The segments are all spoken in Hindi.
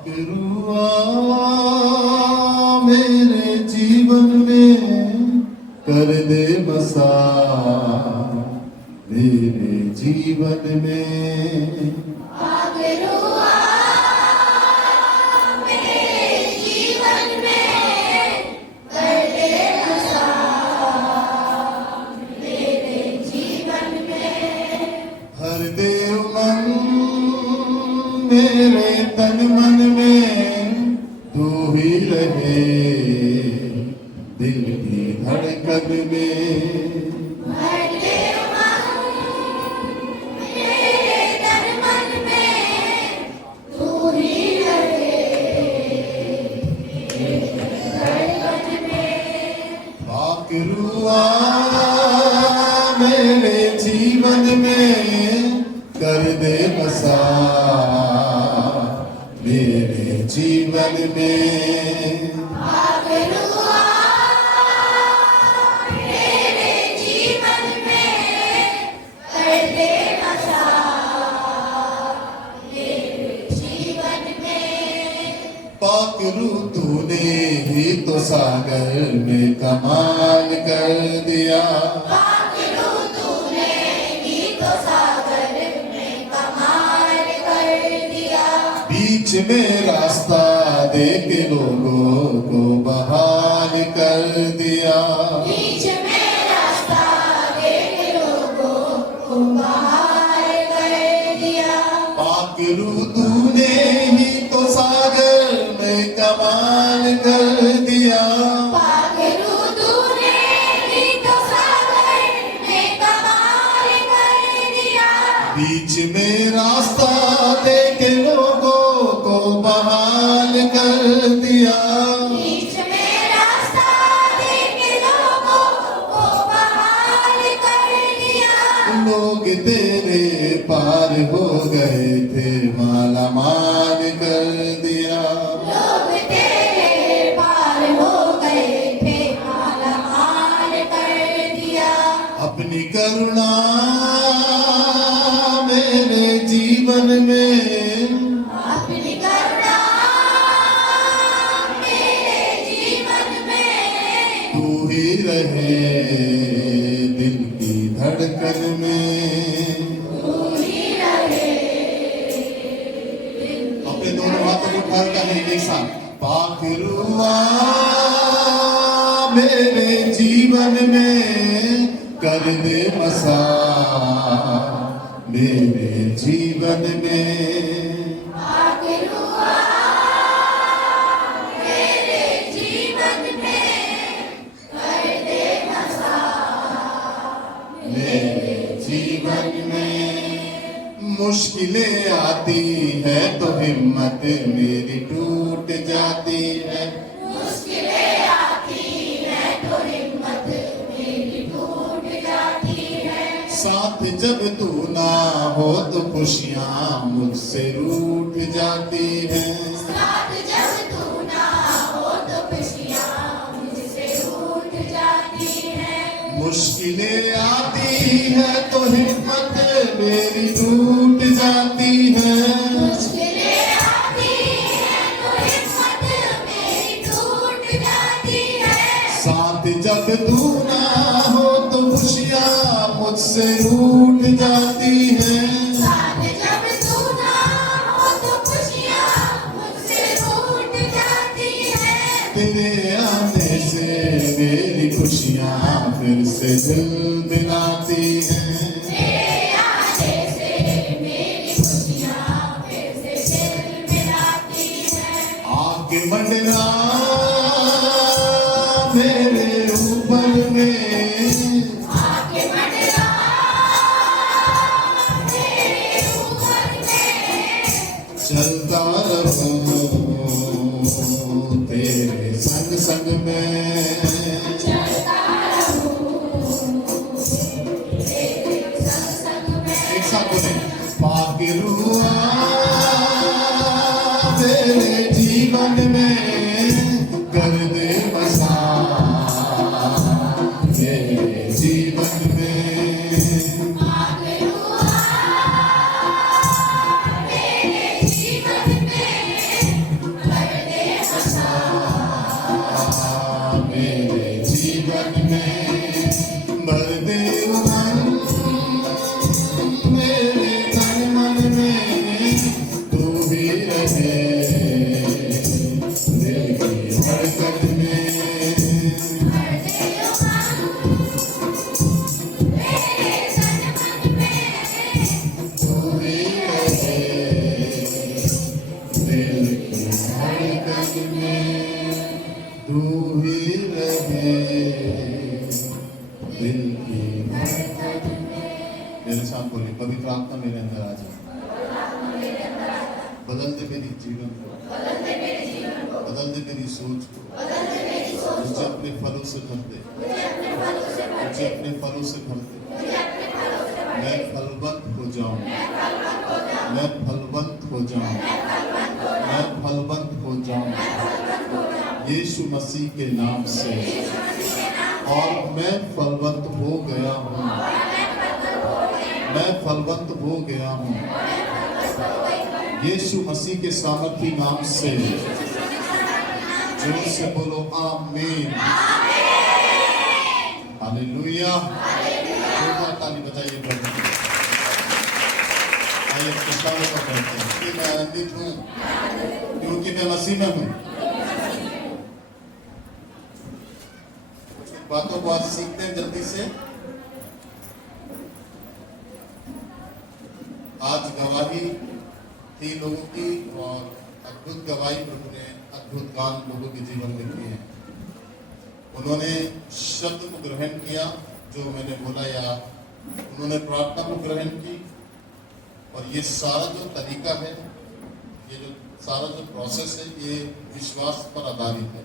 पाकरुआ मेरे जीवन में कर दे बसा मेरे जीवन में। पाकरुआ मेरे जीवन में कर दे बसा मेरे जीवन में। हर दे उमंग मेरे तन मन में तू ही रहे दिल की धड़कन में। भर दे उमंग मेरे तन मन में तू ही रहे धड़कन में। पाकरुआ मेरे जीवन में कर दे बसा मेरे जीवन में। पाकरुआ मेरे जीवन में कर दे बसा मेरे जीवन में। पाकरू तूने ही तो सागर में कमाल कर दिया। पाकरू तूने ही तो सागर में कमाल कर दिया। बीच में रास्ता दे के लोगों को बहाल कर दिया। बीच में रास्ता दे के लोगों को बहाल कर दिया। पाकरू तूने ही तो सागर में कमाल कर दिया। पाकरू तूने ही तो सागर में कमाल कर दिया। बीच में रास्ता दे के लोगों को बहाल कर दिया। बीच में रास्ता दे के लोगों को बहाल कर दिया। लोग तेरे पार हो गए थे माला माल कर दिया। लोग तेरे पार हो गए थे माला माल कर दिया। अपनी करुणा मेरे जीवन में अपनी करुणा मेरे जीवन में तू ही रहे दिल की धड़कन में। तू ही रहे। अपने दोनों हाथों को उठा कर एक साथ। पाकरुआ मेरे जीवन में कर दे बसा मेरे जीवन में। पाकरुआ मेरे जीवन में कर दे बसा मेरे जीवन में। मुश्किलें आती है तो हिम्मत मेरी टूट जाती है। मुश्किलें आती हैं तो हिम्मत मेरी टूट जाती है। साथ जब तू ना हो तो खुशियाँ मुझसे रूठ जाती हैं। साथ जब तू ना हो तो खुशियाँ मुझसे रूठ जाती हैं। मुश्किलें आती है तो हिम्मत मेरी टूट जाती है। मुश्किलें आती हैं तो हिम्मत मेरी टूट जाती है। साथ जब तू ना हो तो खुशियाँ मुझसे रूठ जाती हैं। साथ जब तू ना हो तो खुशियाँ मुझसे रूठ जाती हैं। तेरे आने से मेरी खुशियाँ फिर से झिलमिलाती हैं। तेरे आने से मेरी खुशियाँ फिर से झिलमिलाती हैं। आके मंडरा मेरे ऊपर में आके मंडरा मेरे ऊपर में। चलता रहूं तेरे संग संग में। चलता रहूं तेरे संग संग में। एक साथ बोले। पाकरुआ मेरे जीवन में कर दे बसा मेरे जीवन में। पाकरुआ मेरे जीवन में बदल दे मेरी जीवन को, बदल दे मेरी सोच को, मुझे अपने फलों से भर दे, मुझे अपने फलों से भर दे। मैं फलवंत हो जाऊं, मैं फलवंत हो जाऊं, मैं फलवंत हो जाऊं यीशु मसीह के नाम से। और मैं फलवंत हो गया हूं, मैं फलवंत हो गया हूं यीशु मसीह के सामर्थी नाम से। जोर से बोलो आमीन, हालेलुया। जोरदार ताली बजाइए प्रभु की। आइए प्रस्ताव पर बैठते हैं कि मैं आनंदित हूँ क्योंकि मैं मसीह में हूँ। कुछ बातों को आज सीखते हैं जल्दी से। आज गवाही थी लोगों की और अद्भुत गवाही प्रभु ने अद्भुत काम लोगों के जीवन में किए हैं। उन्होंने शब्द को ग्रहण किया जो मैंने बोला, या उन्होंने प्रार्थना को ग्रहण की। और ये सारा जो तरीका है, ये जो सारा जो प्रोसेस है, ये विश्वास पर आधारित है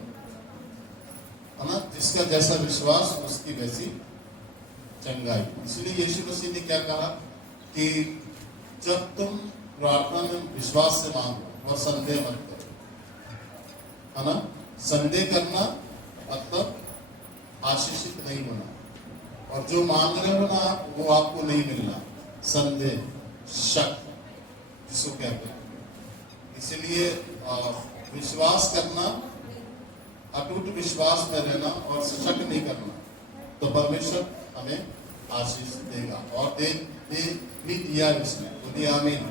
ना। जिसका जैसा विश्वास उसकी वैसी चंगाई। इसलिए यीशु मसीह ने क्या कहा कि जब तुम प्रार्थना में विश्वास से मांगो और संदेह मत करो, है ना। संदेह करना मतलब आशीषित नहीं होना, और जो मांग रहे हो ना वो आपको नहीं मिलना। संदेह, शक जिसको कहते हैं। इसलिए विश्वास करना, अटूट विश्वास में रहना और शक नहीं करना, तो परमेश्वर हमें आशीष देगा और दे भी दिया इसने। बोलिए आमीन।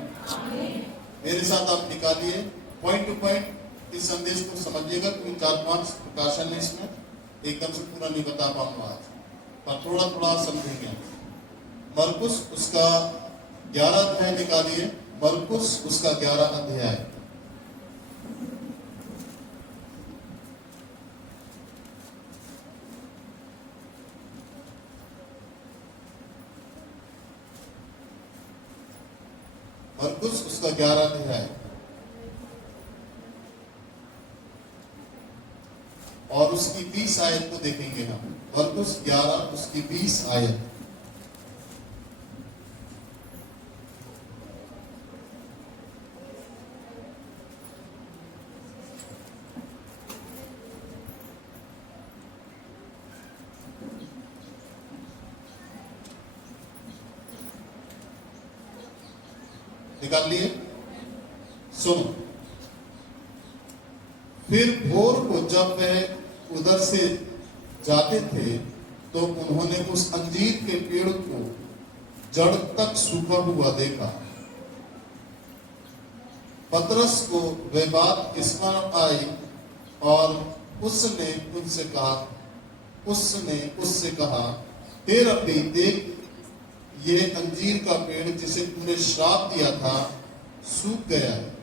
मेरे साथ आप निकालिए पॉइंट टू पॉइंट इस संदेश को समझिएगा, क्योंकि 4-5 प्रकाशन है इसमें, एकदम से पूरा नहीं बता पाऊंगा आज, पर थोड़ा थोड़ा समझेंगे। मरकुस उसका 11 अध्याय निकालिए, मरकुस उसका 11 अध्याय। मरकुस उसका 11 अध्याय और उसकी 20 आयत को देखेंगे हम। मरकुस 11 उसकी 20 आयत। निकाल लिए? सुनो। फिर भोर को जब वह उधर से जाते थे तो उन्होंने उस अंजीर के पेड़ को जड़ तक सूखा हुआ देखा। पतरस को वह बात स्मरण आई और उसने उससे कहा, हे रब्बी, देख, ये अंजीर का पेड़ जिसे तूने श्राप दिया था सूख गया है।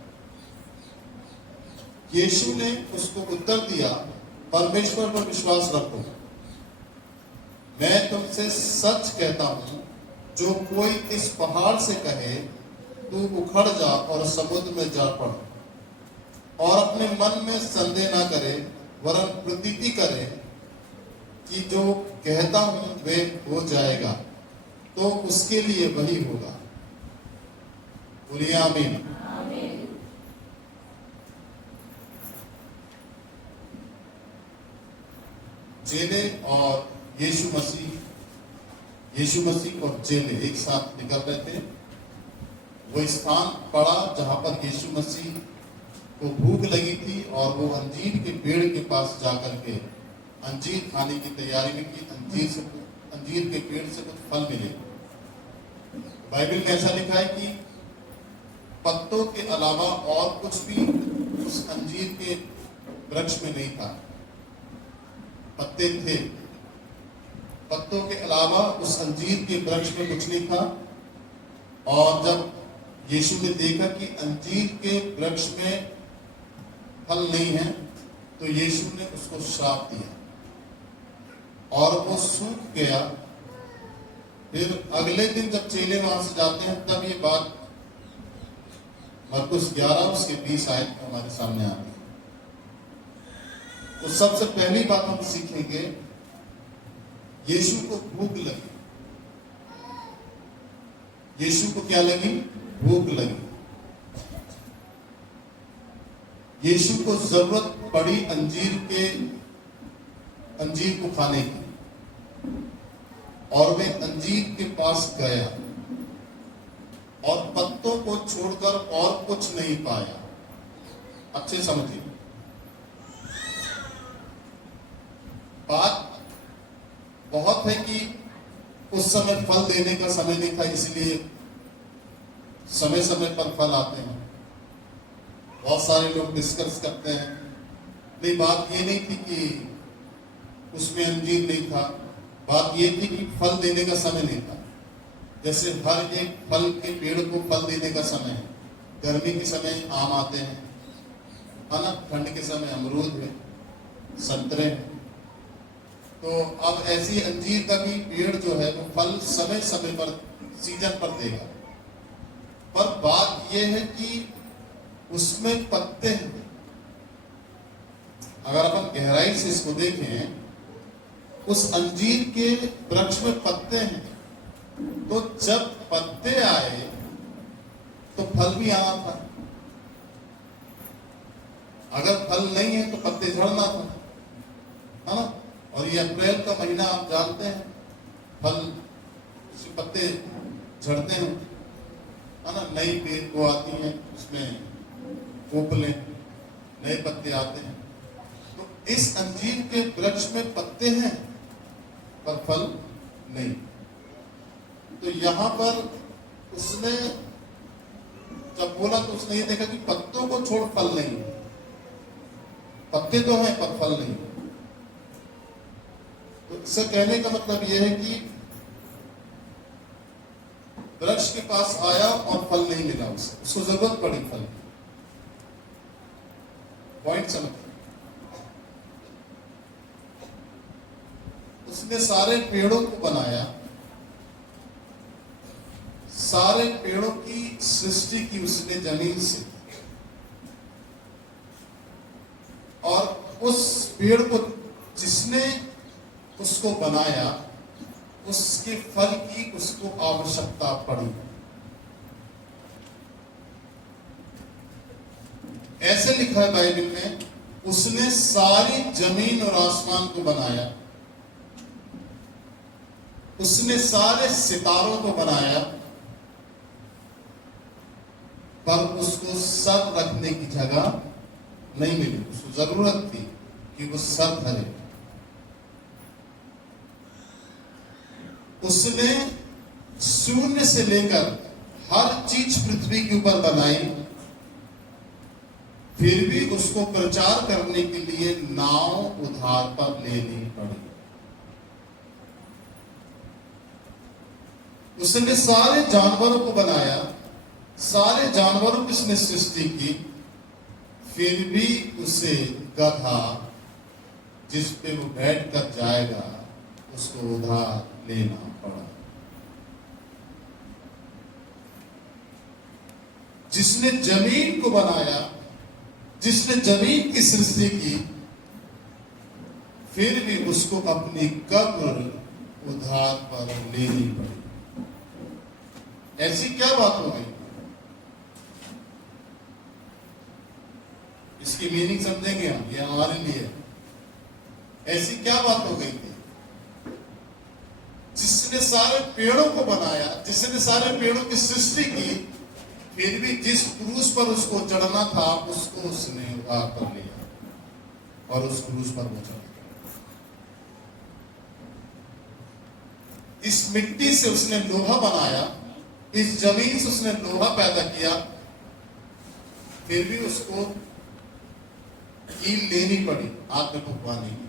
यीशु ने उसको उत्तर दिया, परमेश्वर पर विश्वास रखो। मैं तुमसे सच कहता हूं, जो कोई इस पहाड़ से कहे तू उखड़ जा और समुद्र में जा पड़, और अपने मन में संदेह ना करे, वरन प्रतीति करे कि जो कहता हूं वे हो जाएगा, तो उसके लिए वही होगा। बोलिए आमीन। चेले और यीशु मसीह और चेले एक साथ निकल रहे थे। वो स्थान पड़ा जहां पर यीशु मसीह को भूख लगी थी और वो अंजीर के पेड़ के पास जाकर के अंजीर खाने की तैयारी में की। अंजीर के पेड़ से कुछ फल मिले। बाइबल में ऐसा लिखा है कि पत्तों के अलावा और कुछ भी उस अंजीर के वृक्ष में नहीं था। पत्ते थे, पत्तों के अलावा उस अंजीर के वृक्ष में कुछ नहीं था। और जब यीशु ने देखा कि अंजीर के वृक्ष में फल नहीं है, तो यीशु ने उसको श्राप दिया और वो सूख गया। फिर अगले दिन जब चेले वहां से जाते हैं, तब ये बात मरकुस 11 उसके 20 आयत हमारे सामने आती है। तो सबसे पहली बात हम सीखेंगे, यीशु को भूख लगी। यीशु को क्या लगी? भूख लगी। यीशु को जरूरत पड़ी अंजीर को खाने की, और वे अंजीर के पास गया और पत्तों को छोड़कर और कुछ नहीं पाया। अच्छे समझिए, बात बहुत है कि उस समय फल देने का समय नहीं था, इसलिए समय समय पर फल आते हैं। बहुत सारे लोग डिस्कस करते हैं, नहीं बात ये नहीं थी कि उसमें अंजीर नहीं था, बात ये थी कि फल देने का समय नहीं था। जैसे हर एक फल के पेड़ को फल देने का समय है। गर्मी के समय आम आते हैं, है ना, ठंड के समय अमरूद है, संतरे हैं। तो अब ऐसी अंजीर का भी पेड़ जो है वो फल समय समय पर, सीजन पर देगा। पर बात यह है कि उसमें पत्ते हैं। अगर अपन गहराई से इसको देखें, उस अंजीर के वृक्ष में पत्ते हैं, तो जब पत्ते आए तो फल भी आना था। अगर फल नहीं है तो पत्ते झड़ना था, है ना। और ये अप्रैल का महीना आप जानते हैं, फल उसके पत्ते झड़ते हैं, है ना। नई पेड़ को आती है, उसमें कोपलें, नए पत्ते आते हैं। तो इस अंजीर के वृक्ष में पत्ते हैं पर फल नहीं। तो यहां पर उसने जब बोला तो उसने ये देखा कि पत्तों को छोड़ फल नहीं है। पत्ते तो हैं पर फल नहीं। तो इससे कहने का मतलब यह है कि वृक्ष के पास आया और फल नहीं मिला, उसको जरूरत पड़ी फल की। पॉइंट समझ, उसने सारे पेड़ों को बनाया, सारे पेड़ों की सृष्टि की उसने जमीन से, और उस पेड़ को जिसने उसको बनाया उसके फल की उसको आवश्यकता पड़ी। ऐसे लिखा है बाइबल में, उसने सारी जमीन और आसमान को बनाया, उसने सारे सितारों को बनाया, पर उसको सर रखने की जगह नहीं मिली। उसको जरूरत थी कि वो सर धरे। उसने शून्य से लेकर हर चीज पृथ्वी के ऊपर बनाई, फिर भी उसको प्रचार करने के लिए नाव उधार पर लेनी पड़ी। उसने सारे जानवरों को बनाया, सारे जानवरों की उसने सृष्टि की, फिर भी उसे गधा जिस पे वो बैठ कर जाएगा उसको उधार लेना पड़ा। जिसने जमीन को बनाया, जिसने जमीन की सृष्टि की, फिर भी उसको अपनी कब्र उधार पर लेनी पड़ी। ऐसी क्या बात हो गई? इसकी मीनिंग समझेंगे हम, ये हमारे लिए। ऐसी क्या बात हो गई थी? जिसने सारे पेड़ों को बनाया, जिसने सारे पेड़ों की सृष्टि की, फिर भी जिस क्रूस पर उसको चढ़ना था उसको उसने उधार पर लिया और उस क्रूस पर वो चढ़ गया। इस मिट्टी से उसने लोहा बनाया, इस जमीन से उसने लोहा पैदा किया, फिर भी उसको कील लेनी पड़ी आग में फुकवाने की।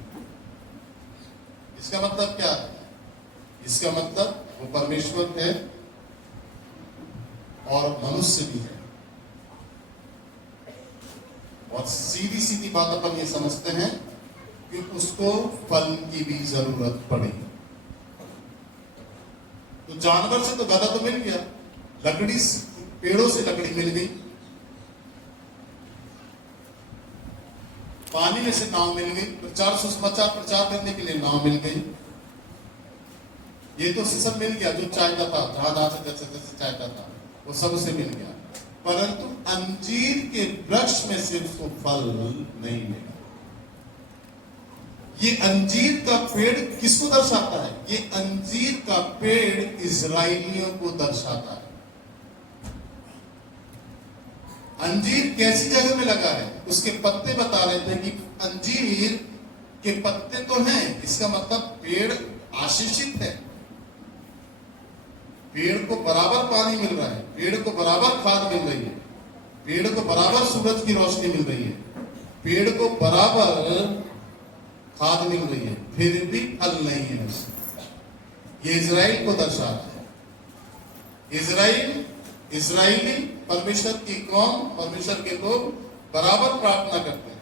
इसका मतलब क्या है? इसका मतलब वो परमेश्वर है और मनुष्य भी है। और सीधी सीधी बात अपन ये समझते हैं कि उसको फल की भी जरूरत पड़ी। तो जानवर से तो गधा तो मिल गया, लकड़ी पेड़ों से लकड़ी मिल गई, पानी में से नाव मिल गई, प्रचार सुसमाचार प्रचार करने के लिए नाव मिल गई। ये तो सब मिल गया जो चाहता था, जहां से जैसे जैसे चाहता था वो सब उसे मिल गया, परंतु अंजीर के वृक्ष में से उसको फल नहीं मिला। ये अंजीर का पेड़ किसको दर्शाता है? ये अंजीर का पेड़ इजराइलियों को दर्शाता है। अंजीर कैसी जगह में लगा है? उसके पत्ते बता रहे थे कि अंजीर के पत्ते तो हैं, इसका मतलब पेड़ आशीषित है, पेड़ को बराबर पानी मिल रहा है, पेड़ को बराबर खाद मिल रही है, पेड़ को बराबर सूरज की रोशनी मिल रही है, पेड़ को बराबर खाद मिल रही है, फिर भी फल नहीं है उसमें। ये इजराइल को दर्शा रहा है। इजराइली परमेश्वर की कौम, परमेश्वर के लोग बराबर प्रार्थना करते हैं,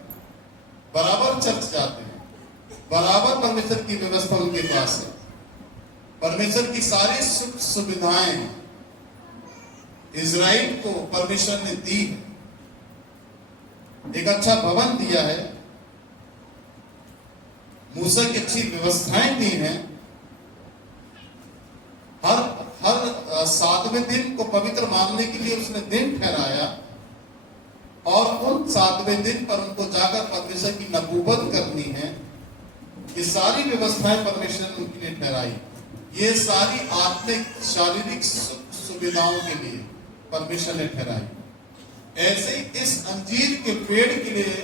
बराबर चर्च जाते हैं, बराबर परमेश्वर की व्यवस्था उनके पास है, परमेश्वर की सारी सुख सुविधाएं इजराइल को परमेश्वर ने दी है। एक अच्छा भवन दिया है, मूसा की अच्छी व्यवस्थाएं दी हैं, हर 7वें दिन को पवित्र मानने के लिए उसने दिन ठहराया, और उन 7वें दिन पर उनको जाकर परमेश्वर की नबूवत करनी है। ये सारी व्यवस्थाएं परमेश्वर ने उनके लिए ठहराई। ये सारी आत्मिक शारीरिक सुविधाओं के लिए परमेश्वर ने ठहराई। ऐसे ही इस अंजीर के पेड़ के लिए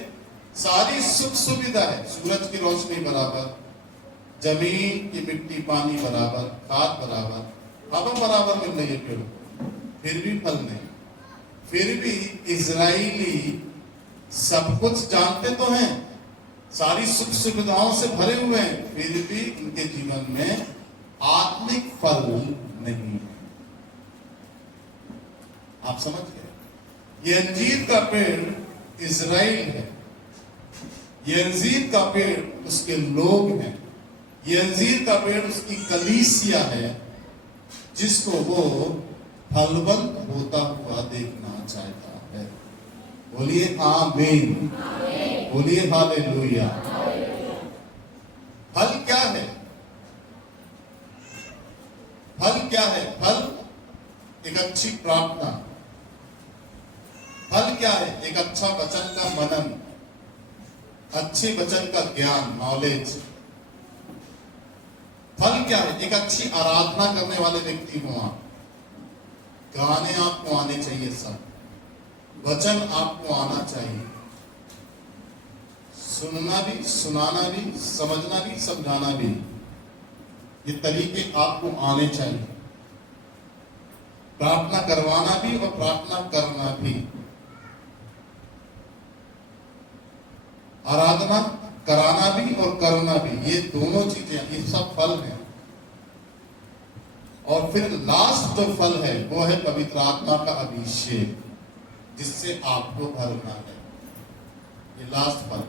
सारी सुख सुविधा है, सूरज की रोशनी बराबर, जमीन की मिट्टी पानी बराबर, खाद बराबर, हवा बराबर मिल रही है पेड़, फिर भी फल नहीं। फिर भी इजराइली सब कुछ जानते तो हैं, सारी सुख सुविधाओं से भरे हुए हैं, फिर भी उनके जीवन में आत्मिक फल नहीं है। आप समझ गए? ये अंजीर का पेड़ इजराइल है, ये अंजीर का पेड़ उसके लोग हैं, ये अंजीर का पेड़ उसकी कलीसिया है, जिसको वो फलवंत होता हुआ देखना चाहता है। बोलिए आमीन, बोलिए हालेलुया। फल क्या है? फल क्या है? फल एक अच्छी प्रार्थना। फल क्या है? एक अच्छा वचन का मनन, अच्छे वचन का ज्ञान, नॉलेज। फल क्या है? एक अच्छी आराधना करने वाले व्यक्ति हो आप, गाने आपको आने चाहिए, सब वचन आपको आना चाहिए, सुनना भी, सुनाना भी, समझना भी, समझाना भी, ये तरीके आपको आने चाहिए। प्रार्थना करवाना भी और प्रार्थना करना भी, आराधना कराना भी और करना भी, ये दोनों चीजें, ये सब फल हैं। और फिर लास्ट जो फल है वो है पवित्र आत्मा का अभिषेक, जिससे आपको भरना है। ये लास्ट फल।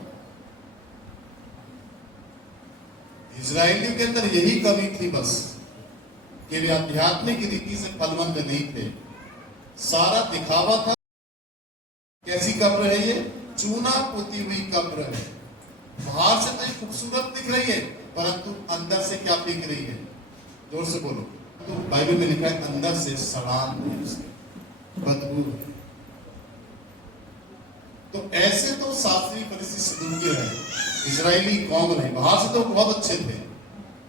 इजराइलियों के अंदर यही कमी थी बस, कि वे आध्यात्मिक रीति से फलवंत नहीं थे, सारा दिखावा था। कैसी कब्र है ये? चूना पोती हुई कब्र है। बाहर से तो ये खूबसूरत दिख रही है, परंतु अंदर से क्या दिख रही है? जोर से बोलो। तो बाइबल में लिखा है अंदर से सड़ान है, उसकी बदबू है। तो ऐसे तो शास्त्री फरीसी सदूकी रहे, इजरायली कौम रहे, बाहर से तो बहुत अच्छे थे,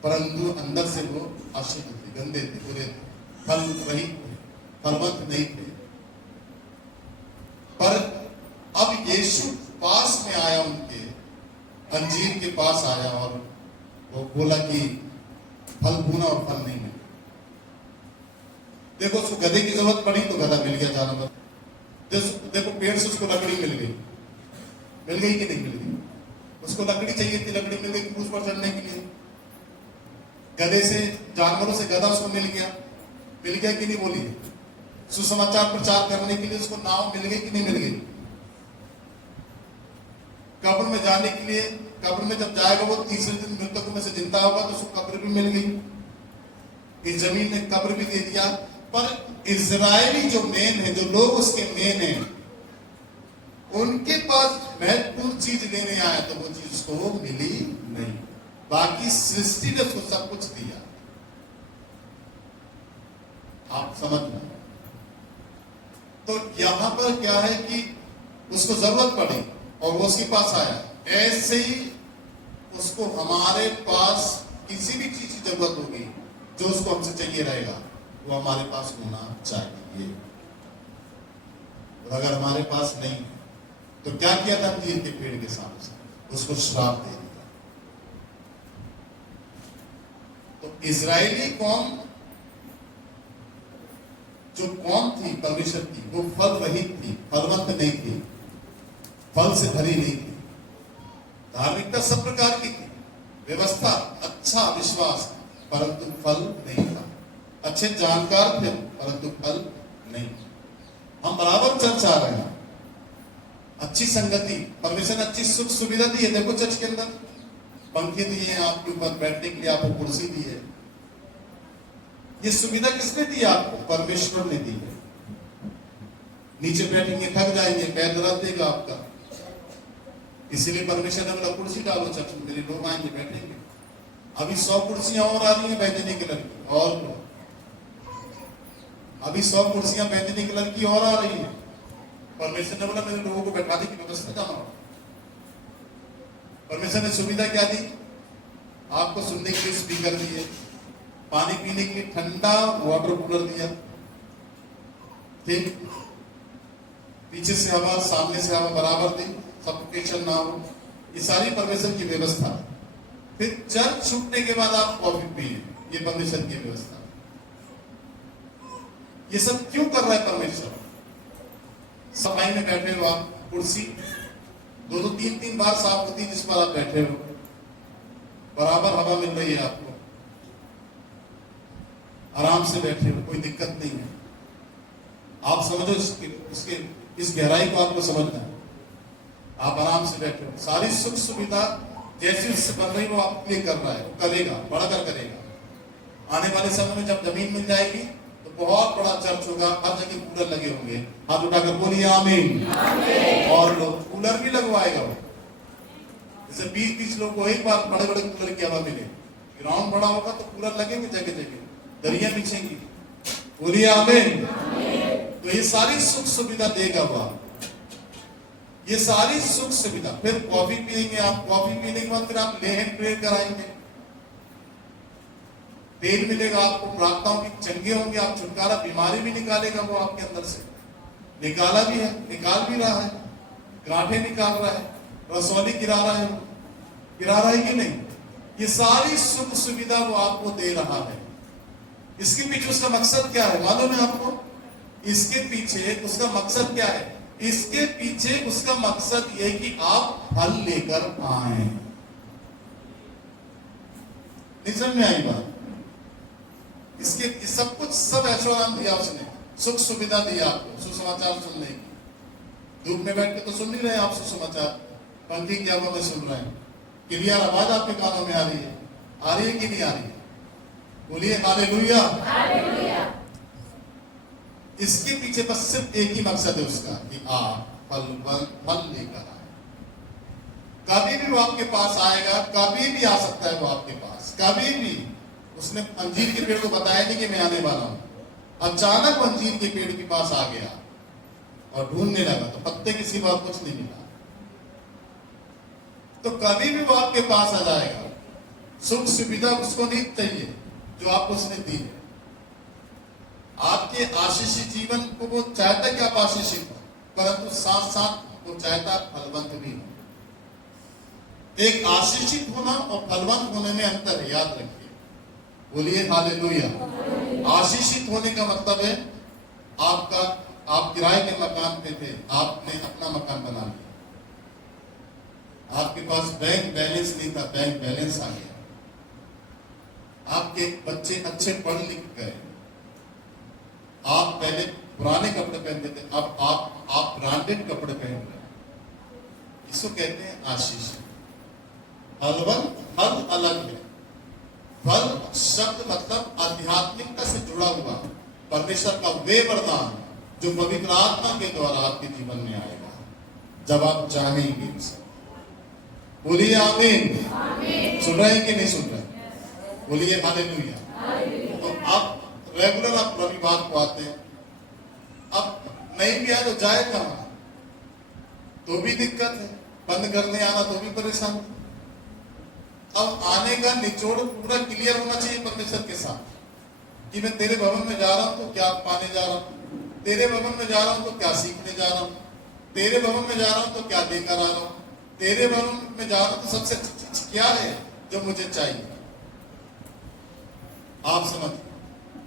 परंतु अंदर से वो अशुद्ध थे, गंदे थे, बुरे थे, फल रहित थे, फलवंत नहीं थे। पर अब यीशु पास में आया, उनके अंजीर के पास आया, और वो बोला कि फल भूना और फल नहीं मिला। देखो, उसको गधे की जरूरत पड़ी तो गधा मिल गया जानवर। देखो, पेड़ से उसको लकड़ी मिल गई कि नहीं मिल गई? उसको लकड़ी चाहिए थी, लकड़ी मिल गई क्रूज पर चढ़ने के लिए। गधे से, जानवरों से गधा उसको मिल गया कि नहीं? बोलिए। सुसमाचार प्रचार करने के लिए उसको नाव मिल गई कि नहीं मिल गई? कब्र में जाने के लिए, कब्र में जब जाएगा वो तीसरे दिन मृतकों में से जिंदा होगा, तो उसको कब्र भी मिल गई। इस जमीन ने कब्र भी दे दिया। पर इजरायली जो मेन है, जो लोग उसके मेन हैं, उनके पास महत्वपूर्ण चीज लेने आया तो वो चीज उसको मिली नहीं। बाकी सृष्टि ने उसको सब कुछ दिया। आप समझ लें। तो यहां पर क्या है कि उसको जरूरत पड़ी और वो उसके पास आया। ऐसे ही उसको हमारे पास किसी भी चीज की जरूरत होगी जो उसको हमसे चाहिए रहेगा, वो हमारे पास होना चाहिए। और अगर हमारे पास नहीं है तो क्या किया था अंजीर के पेड़ के सामने से? उसको श्राप दे दिया। तो इजरायली कौम जो कौम थी परमेश्वर की, वो फल रहित थी, फलवंत नहीं थी, फल से भरी नहीं थी। धार्मिकता सब प्रकार की थी, व्यवस्था, अच्छा विश्वास, परंतु फल नहीं था। अच्छे जानकार थे परंतु फल नहीं। हम बराबर चर्च आ रहे हैं, अच्छी संगति, परमेश्वर ने अच्छी सुख सुविधा दी है। देखो चर्च के अंदर पंखे दिए हैं आपके ऊपर बैठने के लिए, आपको कुर्सी दी है। ये सुविधा किसने दी आपको? परमेश्वर ने दी है। नीचे बैठेंगे थक जाएंगे, पैर दर्द देगा आपका, इसीलिए परमेश्वर ने बोला कुर्सी डालो चर्च में, मेरे लोग आएंगे बैठेंगे। अभी 100 कुर्सियां और आ रही हैं बैठने की लड़की, और अभी 100 कुर्सियां बैठने की लड़की और आ रही है। परमेश्वर ने बोला मेरे लोगों को बैठाने की व्यवस्था करो। परमेश्वर ने सुविधा क्या दी आपको? सुनने के लिए स्पीकर दिए, पानी पीने के लिए ठंडा वाटर कूलर दिया, ठीक, पीछे से हवा सामने से हवा बराबर दी, सफोकेशन ना हो, ये सारी परमेश्वर की व्यवस्था। फिर चर्च छूटने के बाद आप कॉफी पिए, ये परमेश्वर की व्यवस्था। ये सब क्यों कर रहा है परमेश्वर? सफाई में बैठे हो आप, कुर्सी 2-2 3-3 बार साफ होती है जिस पर आप बैठे हो, बराबर हवा मिल रही है आपको, आराम से बैठे हो, कोई दिक्कत नहीं है। आप समझो इसके इस गहराई को आपको समझना है। आप आराम से बैठे हो, सारी सुख सुविधा जैसी उससे बन रही वो आपके लिए कर रहा है, वो करेगा, बढ़कर करेगा। आने वाले समय में जब जमीन मिल जाएगी तो बहुत बड़ा चर्च होगा, हर जगह कूलर लगे होंगे। हाथ उठाकर बोलिए आमीन। और लोग कूलर भी लगवाएगा वो, जैसे 20-20 लोग को एक बार बड़े बड़े कूलर की हवा मिले। ग्राउंड बड़ा होगा तो कूलर लगेंगे जगह जगह, दरिया बिछेंगी। बोलिए आमीन। तो ये सारी सुख सुविधा देगा वो, ये सारी सुख सुविधा। फिर कॉफी पिएंगे आप, कॉफी पीने के बाद फिर आप लेहन प्रेयर कराएंगे, तेल मिलेगा आपको, प्रार्थनाओं की चंगे होंगे, आप छुटकारा, बीमारी भी निकालेगा वो आपके अंदर से, निकाला भी है, निकाल भी रहा है, गांठे निकाल रहा है, रसौली गिरा रहा है, गिरा रहा है कि नहीं? ये सारी सुख सुविधा वो आपको दे रहा है। इसके पीछे उसका मकसद क्या है मालूम है आपको? इसके पीछे उसका मकसद क्या है? इसके पीछे उसका मकसद यह कि आप फल लेकर आए। नहीं समझ में आई बात? इसके सब कुछ, सब ऐश्वर्य दिया उसने, सुख सुविधा दिया आपको, सुसमाचार सुनने की। धूप में बैठ के तो सुन नहीं रहे आप सुसमाचार, पंखी की हवा में सुन रहे हैं, क्लियर आवाज आपके कानों में आ रही है कि नहीं आ रही है? बोलिए हालेलुया। इसके पीछे बस सिर्फ एक ही मकसद है उसका कि आप फल लेकर आए। कभी भी वो आपके पास आएगा, कभी भी आ सकता है वो आपके पास, कभी भी। उसने अंजीर के पेड़ को बताया नहीं कि मैं आने वाला हूं, अचानक वो अंजीर के पेड़ के पास आ गया और ढूंढने लगा तो पत्ते के सिवा कुछ नहीं मिला। तो कभी भी वो आपके पास आ जाएगा। सुख सुविधा उसको नहीं चाहिए जो आपको उसने दी है। आपके आशीषित जीवन को वो चाहता है कि आप आशीषित हो, परंतु साथ साथ वो चाहता फलवंत भी हो। एक आशीषित होना और फलवंत होने में अंतर है, याद रखिए। बोलिए हालेलुया। आशीषित होने का मतलब है आप किराए के मकान पे थे, आपने अपना मकान बना लिया, आपके पास बैंक बैलेंस नहीं था, बैंक बैलेंस आ गया, आपके बच्चे अच्छे पढ़ लिख गए, आप पहले पुराने कपड़े पहनते थे, अब आप ब्रांडेड कपड़े पहन रहे। इसको कहते हैं आशीष। फल अलग है। फल शब्द मतलब आध्यात्मिकता से जुड़ा हुआ परमेश्वर का वे वरदान जो पवित्र आत्मा के द्वारा आपके जीवन में आएगा। जब आप चाहेंगे। बोलिए आमीन। सुन रहे हैं कि नहीं सुन रहे? बोलिए हालेलुया। तो आप रेगुलर आप रविवार को आते हैं, अब नहीं भी आए तो जाए कहाँ? तो भी दिक्कत है, बंद करने आना तो भी परेशान। अब आने का निचोड़ पूरा क्लियर होना चाहिए परमेश्वर के साथ कि मैं तेरे भवन में जा रहा हूं तो क्या पाने जा रहा हूं, तेरे भवन में जा रहा हूं तो क्या सीखने जा रहा हूं, तेरे भवन में जा रहा हूं तो क्या लेकर आ रहा हूं, तेरे भवन में जा रहा हूं तो सबसे अच्छी चीज क्या है जो मुझे चाहिए। आप समझ,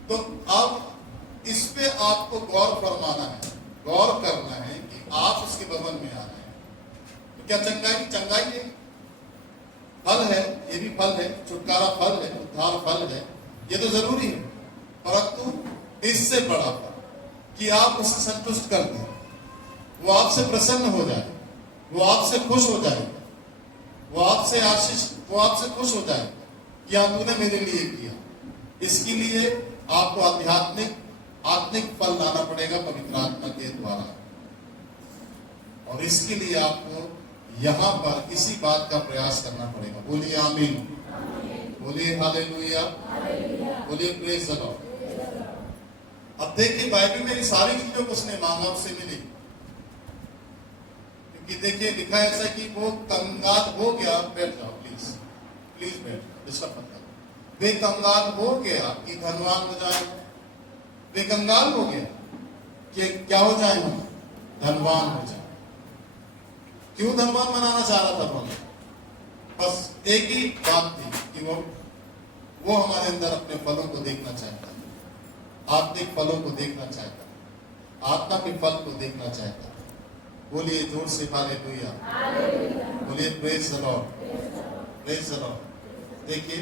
तो अब इस पे आपको गौर फरमाना है, गौर करना है कि आप उसके भवन में आ रहे हैं। तो क्या चंगाई चंगाई है, फल है, ये भी फल है, छुटकारा फल है, उद्धार फल है, ये तो जरूरी है, परंतु इससे बड़ा फल कि आप उसे संतुष्ट कर दें, वो आपसे प्रसन्न हो जाए, वो आपसे खुश हो जाए, वो आपसे आशीष, वो आपसे खुश हो जाए कि आप तूने मेरे लिए किया। इसके लिए आपको आत्मिक फल लाना पड़ेगा पवित्र आत्मा के द्वारा, और इसके लिए आपको यहां पर इसी बात का प्रयास करना पड़ेगा। बोलिए आमीन, बोलिए हालेलुया, बोलिए प्रेज द लॉर्ड। अब देखिए बाइबल में सारी चीजों को उसने मांगा, उससे मिली, क्योंकि देखिए लिखा है ऐसा कि वो कंगाल हो गया। बैठ जाओ प्लीज, प्लीज बैठ जाओ, डिस्टर्ब मत करो। वे कंगाल हो गया कि धनवान हो जाए, वे कंगाल हो गया कि क्या हो जाए, हम धनवान हो जाए। क्यों धनवान बनाना चाह रहा था कौन? बस एक ही बात थी कि वो हमारे अंदर अपने फलों को देखना चाहता है, आत्मिक फलों को देखना चाहता है, आत्मा के फल को देखना चाहता है। बोलिए जोर से हालेलुया, बोलिए praise the Lord, praise the Lord. देखिए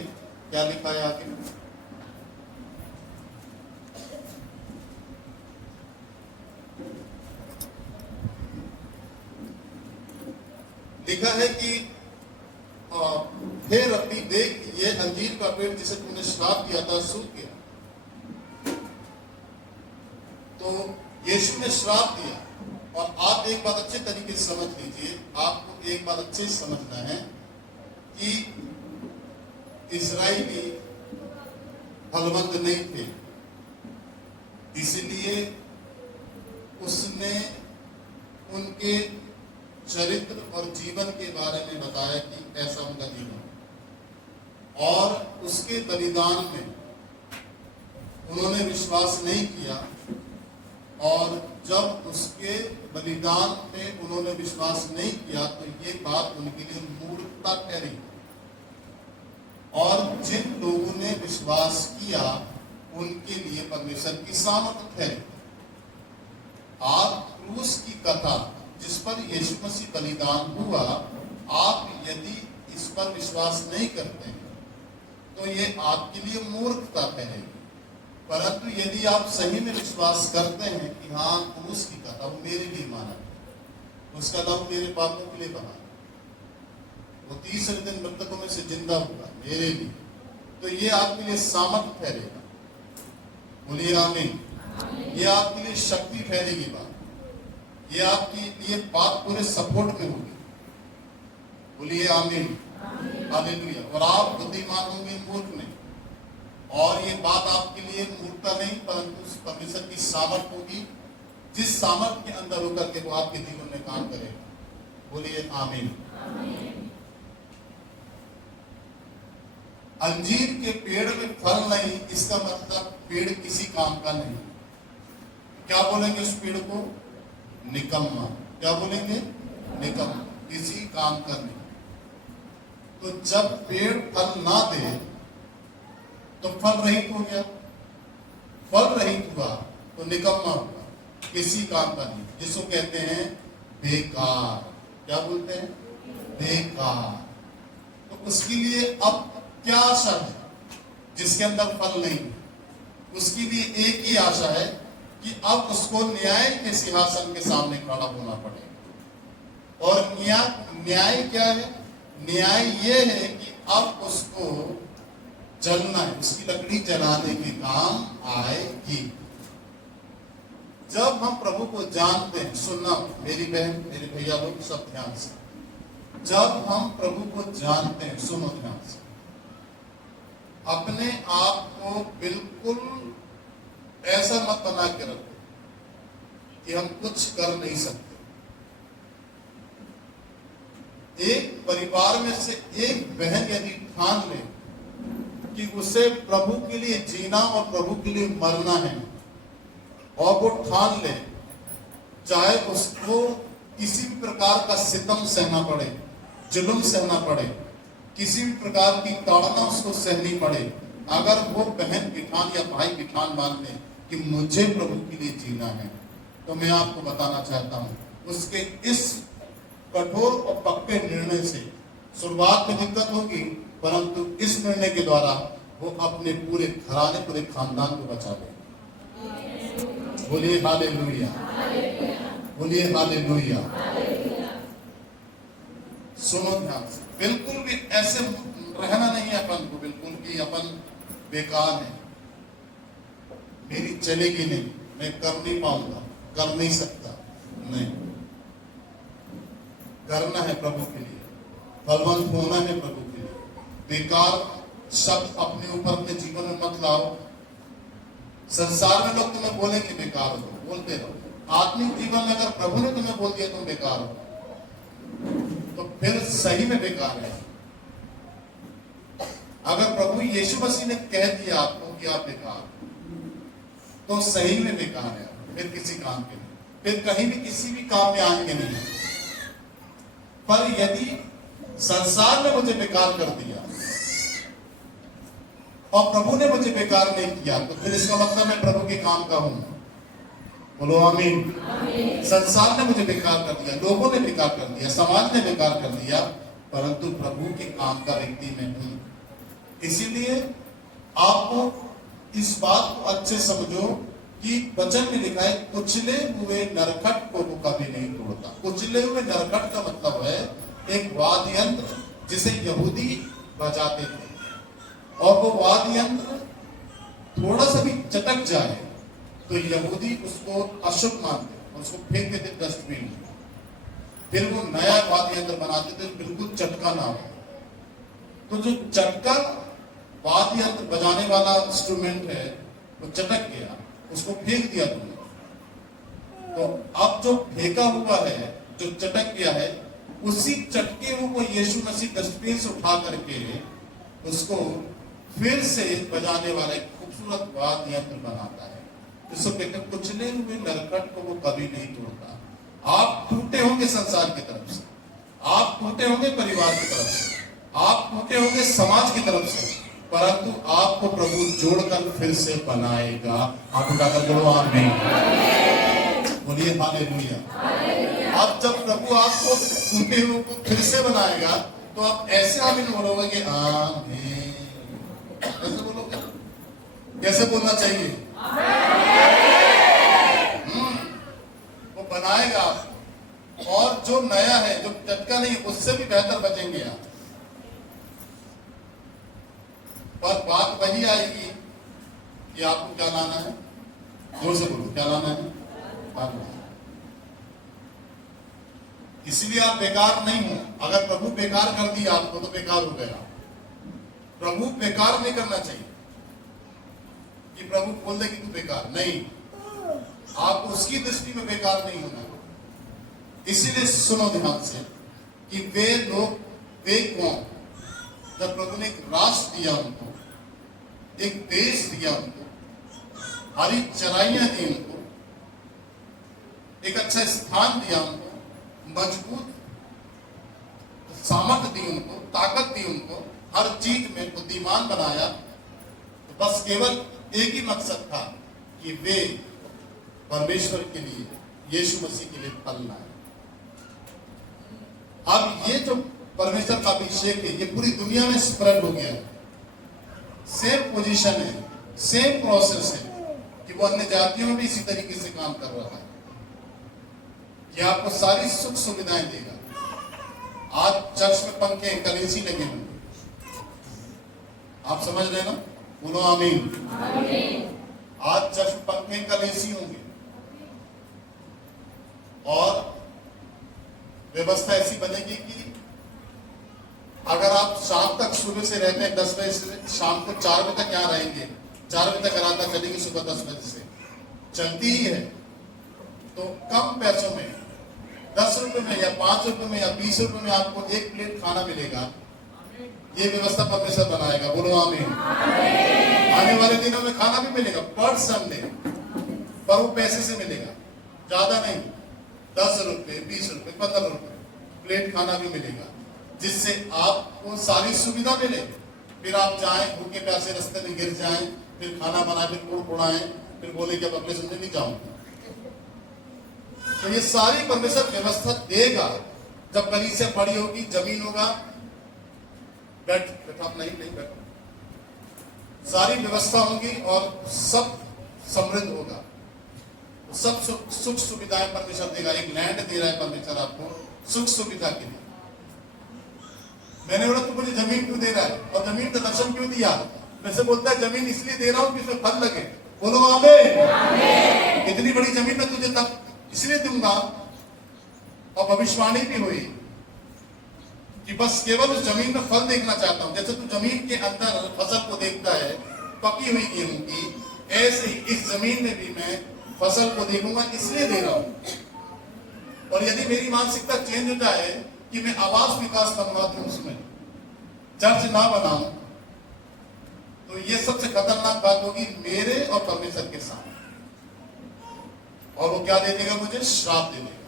क्या लिखा है आगे, लिखा है कि हे रब्बी देख, ये अंजीर का पेड़ जिसे तूने श्राप दिया था सूख गया। तो यीशु ने श्राप दिया, और आप एक बात अच्छे तरीके से समझ लीजिए, आपको एक बात अच्छे से समझना है कि इजराइली फलवंत नहीं थे, इसलिए उसने उनके चरित्र और जीवन के बारे में बताया कि ऐसा उनका जीवन, और उसके बलिदान में उन्होंने विश्वास नहीं किया, और जब उसके बलिदान में उन्होंने विश्वास नहीं किया तो ये बात उनके लिए मूर्खता ठहरी। और जिन लोगों ने विश्वास किया उनके लिए परमेश्वर की सामर्थ ठहरी। आप क्रूस की कथा जिस पर यीशु मसीह बलिदान हुआ, आप यदि इस पर विश्वास नहीं करते हैं तो ये आपके लिए मूर्खता ठहरेगी। परंतु यदि आप सही में विश्वास करते हैं कि हाँ क्रूस की कथा वो मेरे लिए माना, उसका लहू मेरे पापों के लिए बहा, वो तीसरे दिन मृतकों में से जिंदा हुआ मेरे लिए, तो ये आपके लिए सामर्थ ठहरेगा। बोलिए आमीन। ये आपके लिए शक्ति ठहरेगी बात, ये आपकी लिए बात पूरे सपोर्ट में होगी। बोलिए आमीन, हालेलुया। और आप बुद्धिमान होंगे, मूर्ख नहीं, और ये बात आपके लिए मूर्खता नहीं परंतु परमेश्वर की सामर्थ होगी, जिस सामर्थ के अंदर होकर के वो आपके जीवन में काम करेगा। बोलिए आमीन। अंजीर के पेड़ में फल नहीं, इसका मतलब पेड़ किसी काम का नहीं। क्या बोलेंगे उस पेड़ को? निकम्मा। क्या बोलेंगे? निकम्मा, किसी काम का नहीं। तो जब पेड़ फल ना दे तो फल रहित हो गया, फल रहित हुआ तो निकम्मा हुआ, किसी काम का नहीं, जिसको कहते हैं बेकार। क्या बोलते हैं? बेकार। तो उसके लिए अब क्या आशा है? जिसके अंदर फल नहीं, उसके लिए एक ही आशा है कि अब उसको न्याय के सिंहासन के सामने खड़ा होना पड़ेगा। और न्याय क्या है? न्याय ये है कि अब उसको जलना है, उसकी लकड़ी जलाने के काम आएगी। जब हम प्रभु को जानते हैं, सुनना मेरी बहन मेरे भैया लोग सब ध्यान से, जब हम प्रभु को जानते हैं, सुनो ध्यान से, अपने आप को बिल्कुल ऐसा मत बना के रखो कि हम कुछ कर नहीं सकते। एक परिवार में से एक बहन यदि ठान ले कि उसे प्रभु के लिए जीना और प्रभु के लिए मरना है, और वो ठान ले, चाहे उसको किसी भी प्रकार का सितम सहना पड़े, जुल्म सहना पड़े, किसी भी प्रकार की ताड़ना उसको सहनी पड़े, अगर वो बहन की ठान या भाई की ठान मान ले कि मुझे प्रभु के लिए जीना है, तो मैं आपको बताना चाहता हूं, उसके इस कठोर और पक्के निर्णय से शुरुआत में दिक्कत होगी, परंतु इस निर्णय के द्वारा वो अपने पूरे घराने, पूरे खानदान को बचा लेगा। बोलिए हालेलुया, बोलिए हालेलुया। सुनो ध्यान से, बिल्कुल भी ऐसे रहना नहीं है अपन को, बिल्कुल भी अपन बेकार है, मेरी चलेगी नहीं, मैं कर नहीं पाऊंगा, कर नहीं सकता, नहीं, करना है प्रभु के लिए, बलवंत होना है प्रभु के लिए। बेकार शब्द अपने ऊपर अपने जीवन में मत लाओ। संसार में लोग तुम्हें बोलेंगे बेकार हो, बोलते रहो। आत्मिक जीवन में अगर प्रभु ने तुम्हें बोल दिया तुम बेकार हो, तो फिर सही में बेकार है। अगर प्रभु यीशु मसीह ने कह दिया आपको कि आप बेकार, तो सही में बेकार है, फिर किसी काम के नहीं, फिर कहीं भी किसी भी काम में आएंगे नहीं। पर यदि संसार ने मुझे बेकार कर दिया और प्रभु ने मुझे बेकार नहीं किया, तो फिर इसका मतलब मैं प्रभु के काम का हूं। बोलो आमीन। संसार ने मुझे बेकार कर दिया, लोगों ने बेकार कर दिया, समाज ने बेकार कर दिया, परंतु प्रभु के काम का व्यक्ति मैं हूं। इसीलिए आपको इस बात को अच्छे समझो कि वचन में लिखा है, कुचले हुए नरकट को वो कभी नहीं तोड़ता। कुचले हुए नरकट का मतलब है एक वाद्य यंत्र जिसे यहूदी बजाते थे, और वो वाद्य यंत्र थोड़ा सा भी चटक जाए तो यहूदी उसको अशुभ मानते, उसको फेंक देते डस्टबिन में, फिर वो नया वाद्य यंत्र बनाते थे बिल्कुल चटका ना हो। तो जो चटका वाद्य यंत्र बजाने वाला इंस्ट्रूमेंट है वो चटक गया, उसको फेंक दिया तुमने। तो अब जो फेंका हुआ है, जो चटक गया है, उसी चटके को यीशु मसीह डस्टबिन से उठा करके उसको फिर से बजाने वाला एक खूबसूरत वाद्य यंत्र बनाता है। इसको कहते हैं कुचले हुए नरकट को वो कभी नहीं तोड़ता। आप टूटे होंगे संसार की तरफ से, आप टूटे होंगे परिवार की तरफ से, आप टूटे होंगे समाज की तरफ से, परंतु आपको प्रभु जोड़कर फिर से बनाएगा। आप उठाकर बोलो आमीन, बोलिए हालेलुया। अब जब प्रभु आपको टूटे हुए को फिर से बनाएगा, तो आप ऐसे आमीन बोलोगे कि आमीन। कैसे बोलोगे? कैसे बोलना चाहिए? वो बनाएगा आपको, और जो नया है, जो टटका नहीं, उससे भी बेहतर बचेंगे आप। पर बात वही आएगी कि आपको क्या लाना है। जोर से बोलो, क्या लाना है? इसलिए आप बेकार नहीं हो। अगर प्रभु बेकार कर दिया आपको तो बेकार हो गया। प्रभु बेकार नहीं करना चाहिए कि प्रभु बोल दे कि तू बेकार नहीं, आप उसकी दृष्टि में बेकार नहीं होना। इसीलिए सुनो ध्यान से कि वे लोग, वे कौन, जब प्रभु ने एक राष्ट्र दिया उनको, एक देश दिया उनको, हरी चराइयां दी उनको, एक अच्छा स्थान दिया उनको, मजबूत सामर्थ्य दी उनको, ताकत दी उनको, हर चीज में बुद्धिमान बनाया, तो बस केवल एक ही मकसद था कि वे परमेश्वर के लिए, यीशु मसीह के लिए फल लाए। अब ये जो परमेश्वर का अभिषेक है, ये पूरी दुनिया में स्प्रेड हो गया। सेम पोजीशन है, सेम प्रोसेस है कि वो अन्य जातियों में भी इसी तरीके से काम कर रहा है कि आपको सारी सुख सुविधाएं देगा। आज चर्च में पंखे कलेसी लगे होंगे, आप समझ रहे ना? बोलो आमीन। आज चर्च में पंखे कलेसी होंगे, और व्यवस्था ऐसी बनेगी कि अगर आप शाम तक सुबह से रहते हैं 10 बजे से शाम को 4 बजे तक यहाँ रहेंगे, 4 बजे तक आराधना चलेगी सुबह 10 बजे से चलती ही है, तो कम पैसों में 10 रुपए में या 5 रुपए में या 20 रुपए में आपको एक प्लेट खाना मिलेगा। ये व्यवस्था परमेश्वर बनाएगा, बोलो आमीन। आने वाले दिनों में खाना भी मिलेगा पर संडे, पर वो पैसे से मिलेगा, ज्यादा नहीं, 10 रुपए 20 रुपए 15 रुपए प्लेट खाना भी मिलेगा, जिससे आपको सारी सुविधा मिले। फिर आप जाएं भूखे प्यासे रास्ते में गिर जाएं, फिर खाना बना फिर कूड़ उड़ाएं, फिर बोले कि अब अगले संडे नहीं जाऊंगा। तो ये सारी परमेश्वर व्यवस्था देगा जब कलीसिया बड़ी होगी, जमीन होगा, बैठा नहीं बैठो, सारी व्यवस्था होगी और सब समृद्ध होगा, सब सुख सुविधाएं परमेश्वर देगा। एक लैंड दे रहा है परमेश्वर आपको सुख सुविधा के लिए। मैंने बोला तू मुझे जमीन क्यों दे रहा है और जमीन का दर्शन क्यों दिया? वैसे बोलता है जमीन इसलिए दे रहा हूं कि इसमें फल लगे, बोलो आमीन। इतनी बड़ी जमीन में तुझे तब इसलिए दूंगा, और भविष्यवाणी भी हुई कि बस केवल उस जमीन में फल देखना चाहता हूं। जैसे तू जमीन के अंदर फसल को देखता है पकी हुई गेहूं की, ऐसे ही इस जमीन में भी मैं फसल को देखूंगा, इसलिए दे रहा हूं। और यदि मेरी मानसिकता चेंज हो जाए कि मैं आवास विकास बनवा दूं, उसमें चर्च ना बनाऊं, तो ये सबसे खतरनाक बात होगी मेरे और परमेश्वर के साथ। और वो क्या दे देगा? मुझे श्राप दे देगा।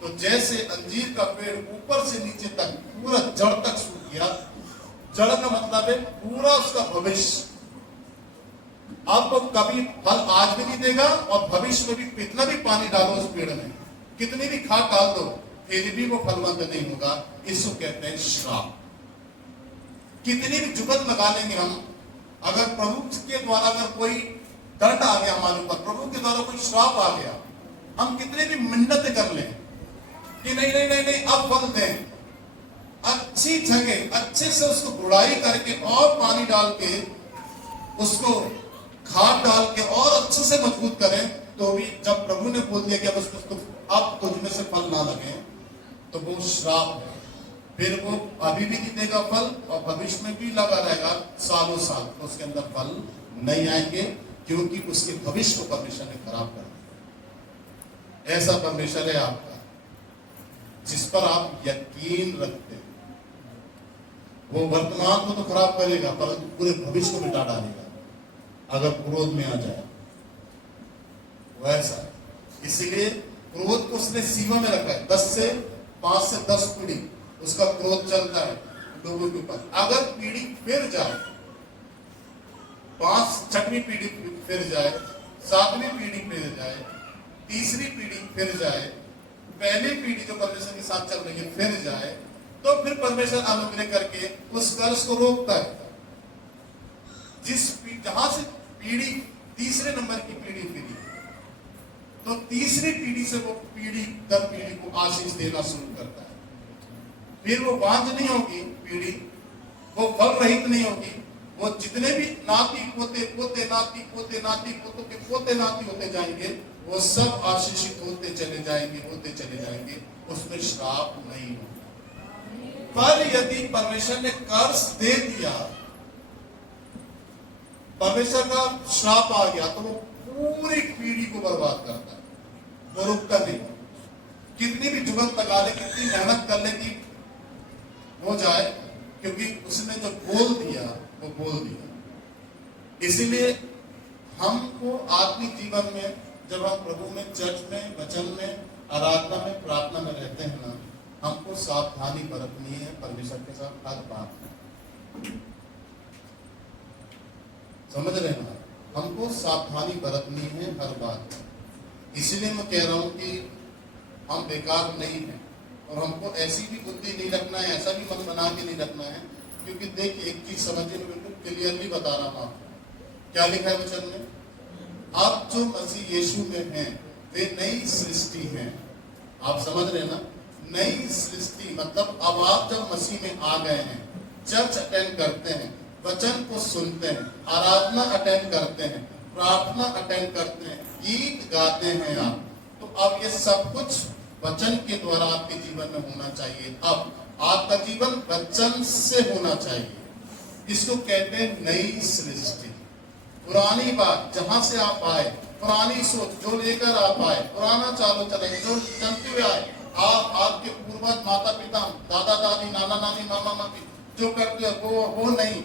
तो जैसे अंजीर का पेड़ ऊपर से नीचे तक पूरा जड़ तक सूख गया, जड़ का मतलब है पूरा उसका भविष्य, आपको कभी फल आज भी नहीं देगा और भविष्य में भी कितना भी पानी डालो उस पेड़ में, कितनी भी खाद डाल दो, फिर भी वो फलवंत नहीं होगा। इसको कहते हैं श्राप। कितनी भी जुगत लगा लेंगे हम, अगर प्रभु के द्वारा अगर कोई दंड आ गया हमारे ऊपर, प्रभु के द्वारा कोई श्राप आ गया, हम कितने भी मिन्नत कर लें कि नहीं नहीं नहीं नहीं अब फल दें, अच्छी जगह अच्छे से उसको गुड़ाई करके और पानी डाल के उसको खाद डाल के और अच्छे से मजबूत करें, तो भी जब प्रभु ने बोल दिया कि अब उसको अब तुझमें से फल ना लगे, तो वो श्राप है। फिर वो अभी भी नहीं देगा फल और भविष्य में भी लगा रहेगा सालों साल, तो उसके अंदर फल नहीं आएंगे, क्योंकि उसके भविष्य को परमेश्वर ने खराब कर दिया। ऐसा परमेश्वर है आपका जिस पर आप यकीन रखते हैं। वो वर्तमान को तो खराब करेगा, परंतु पूरे भविष्य को मिटा डालेगा अगर क्रोध में आ जाए। वैसा इसीलिए क्रोध को उसने सीमा में रखा है। 5 से 10 पीढ़ी उसका क्रोध चलता है लोगों के ऊपर। अगर पीढ़ी फिर जाए, 6वीं पीढ़ी फिर जाए, 7वीं पीढ़ी फिर जाए, 3री पीढ़ी फिर जाए, पहली पीढ़ी जो परमेश्वर के साथ चल रही है फिर जाए, तो फिर परमेश्वर अनुग्रह करके उस कर्ज को रोकता है। जहां से पीढ़ी 3रे नंबर की पीढ़ी फिरी, तो 3री पीढ़ी से वो पीढ़ी दर पीढ़ी को आशीष देना शुरू करता है। फिर वो बांझ नहीं होगी पीढ़ी, वो फल रहित नहीं होगी। वो जितने भी नाती पोते पोते नाती पोते नाती पोतों के पोते नाती होते जाएंगे, वो सब आशीषित होते चले जाएंगे, उसमें श्राप नहीं होगा। पर यदि परमेश्वर ने कर्ज दे दिया, परमेश्वर का श्राप आ गया, तो वो पूरी पीढ़ी को बर्बाद करता है, वो रुकता नहीं। कितनी भी जुगत लगा ले, कितनी मेहनत कर ले कि हो जाए, क्योंकि उसने जो बोल दिया वो बोल दिया। इसीलिए हमको आत्मिक जीवन में जब हम प्रभु में, चर्च में, वचन में, आराधना में, प्रार्थना में रहते हैं ना, हमको सावधानी बरतनी है परमेश्वर के साथ हर बात में। समझ रहे हैं ना? हमको सावधानी बरतनी है हर बात में। इसीलिए मैं कह रहा हूं कि हम बेकार नहीं हैं, और हमको ऐसी भी बुद्धि नहीं रखना है, ऐसा भी मन बना के नहीं रखना है। क्योंकि देखिए एक चीज समझिए, मैं बिल्कुल क्लियरली बता रहा हूं आपको क्या लिखा है वचन में। आप जो मसीह यीशु में हैं वे नई सृष्टि हैं। आप समझ रहे हैं ना? नई सृष्टि मतलब अब आप जब मसीह में आ गए हैं, चर्च अटेंड करते हैं, वचन को सुनते हैं, आराधना अटेंड करते हैं, प्रार्थना अटेंड करते हैं, गीत गाते हैं, आप तो अब ये सब कुछ वचन के द्वारा आपके जीवन में होना चाहिए। अब आपका जीवन वचन से होना चाहिए। इसको कहते हैं नई सृष्टि। पुरानी बात जहां से आप आए, पुरानी सोच जो लेकर आप आए, पुराना चालो चलन जो चलते हुए आए, आप आपके पूर्वज माता पिता दादा दादी नाना नानी मामा मामी जो करते हो वो नहीं।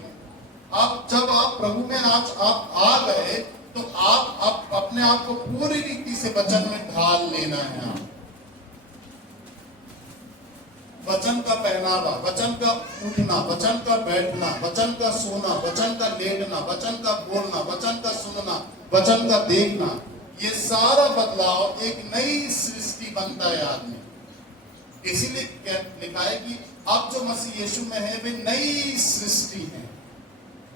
आप जब आप प्रभु में आज आप आ गए तो आप अपने आप को पूरी रीति से वचन में ढाल लेना है। आप वचन का पहनावा, वचन का उठना, वचन का बैठना, वचन का सोना, वचन का लेटना, वचन का बोलना, वचन का सुनना, वचन का देखना, ये सारा बदलाव एक नई सृष्टि बनता है आदमी। इसीलिए लिखा है कि अब जो मसीह यीशु में है वे नई सृष्टि है।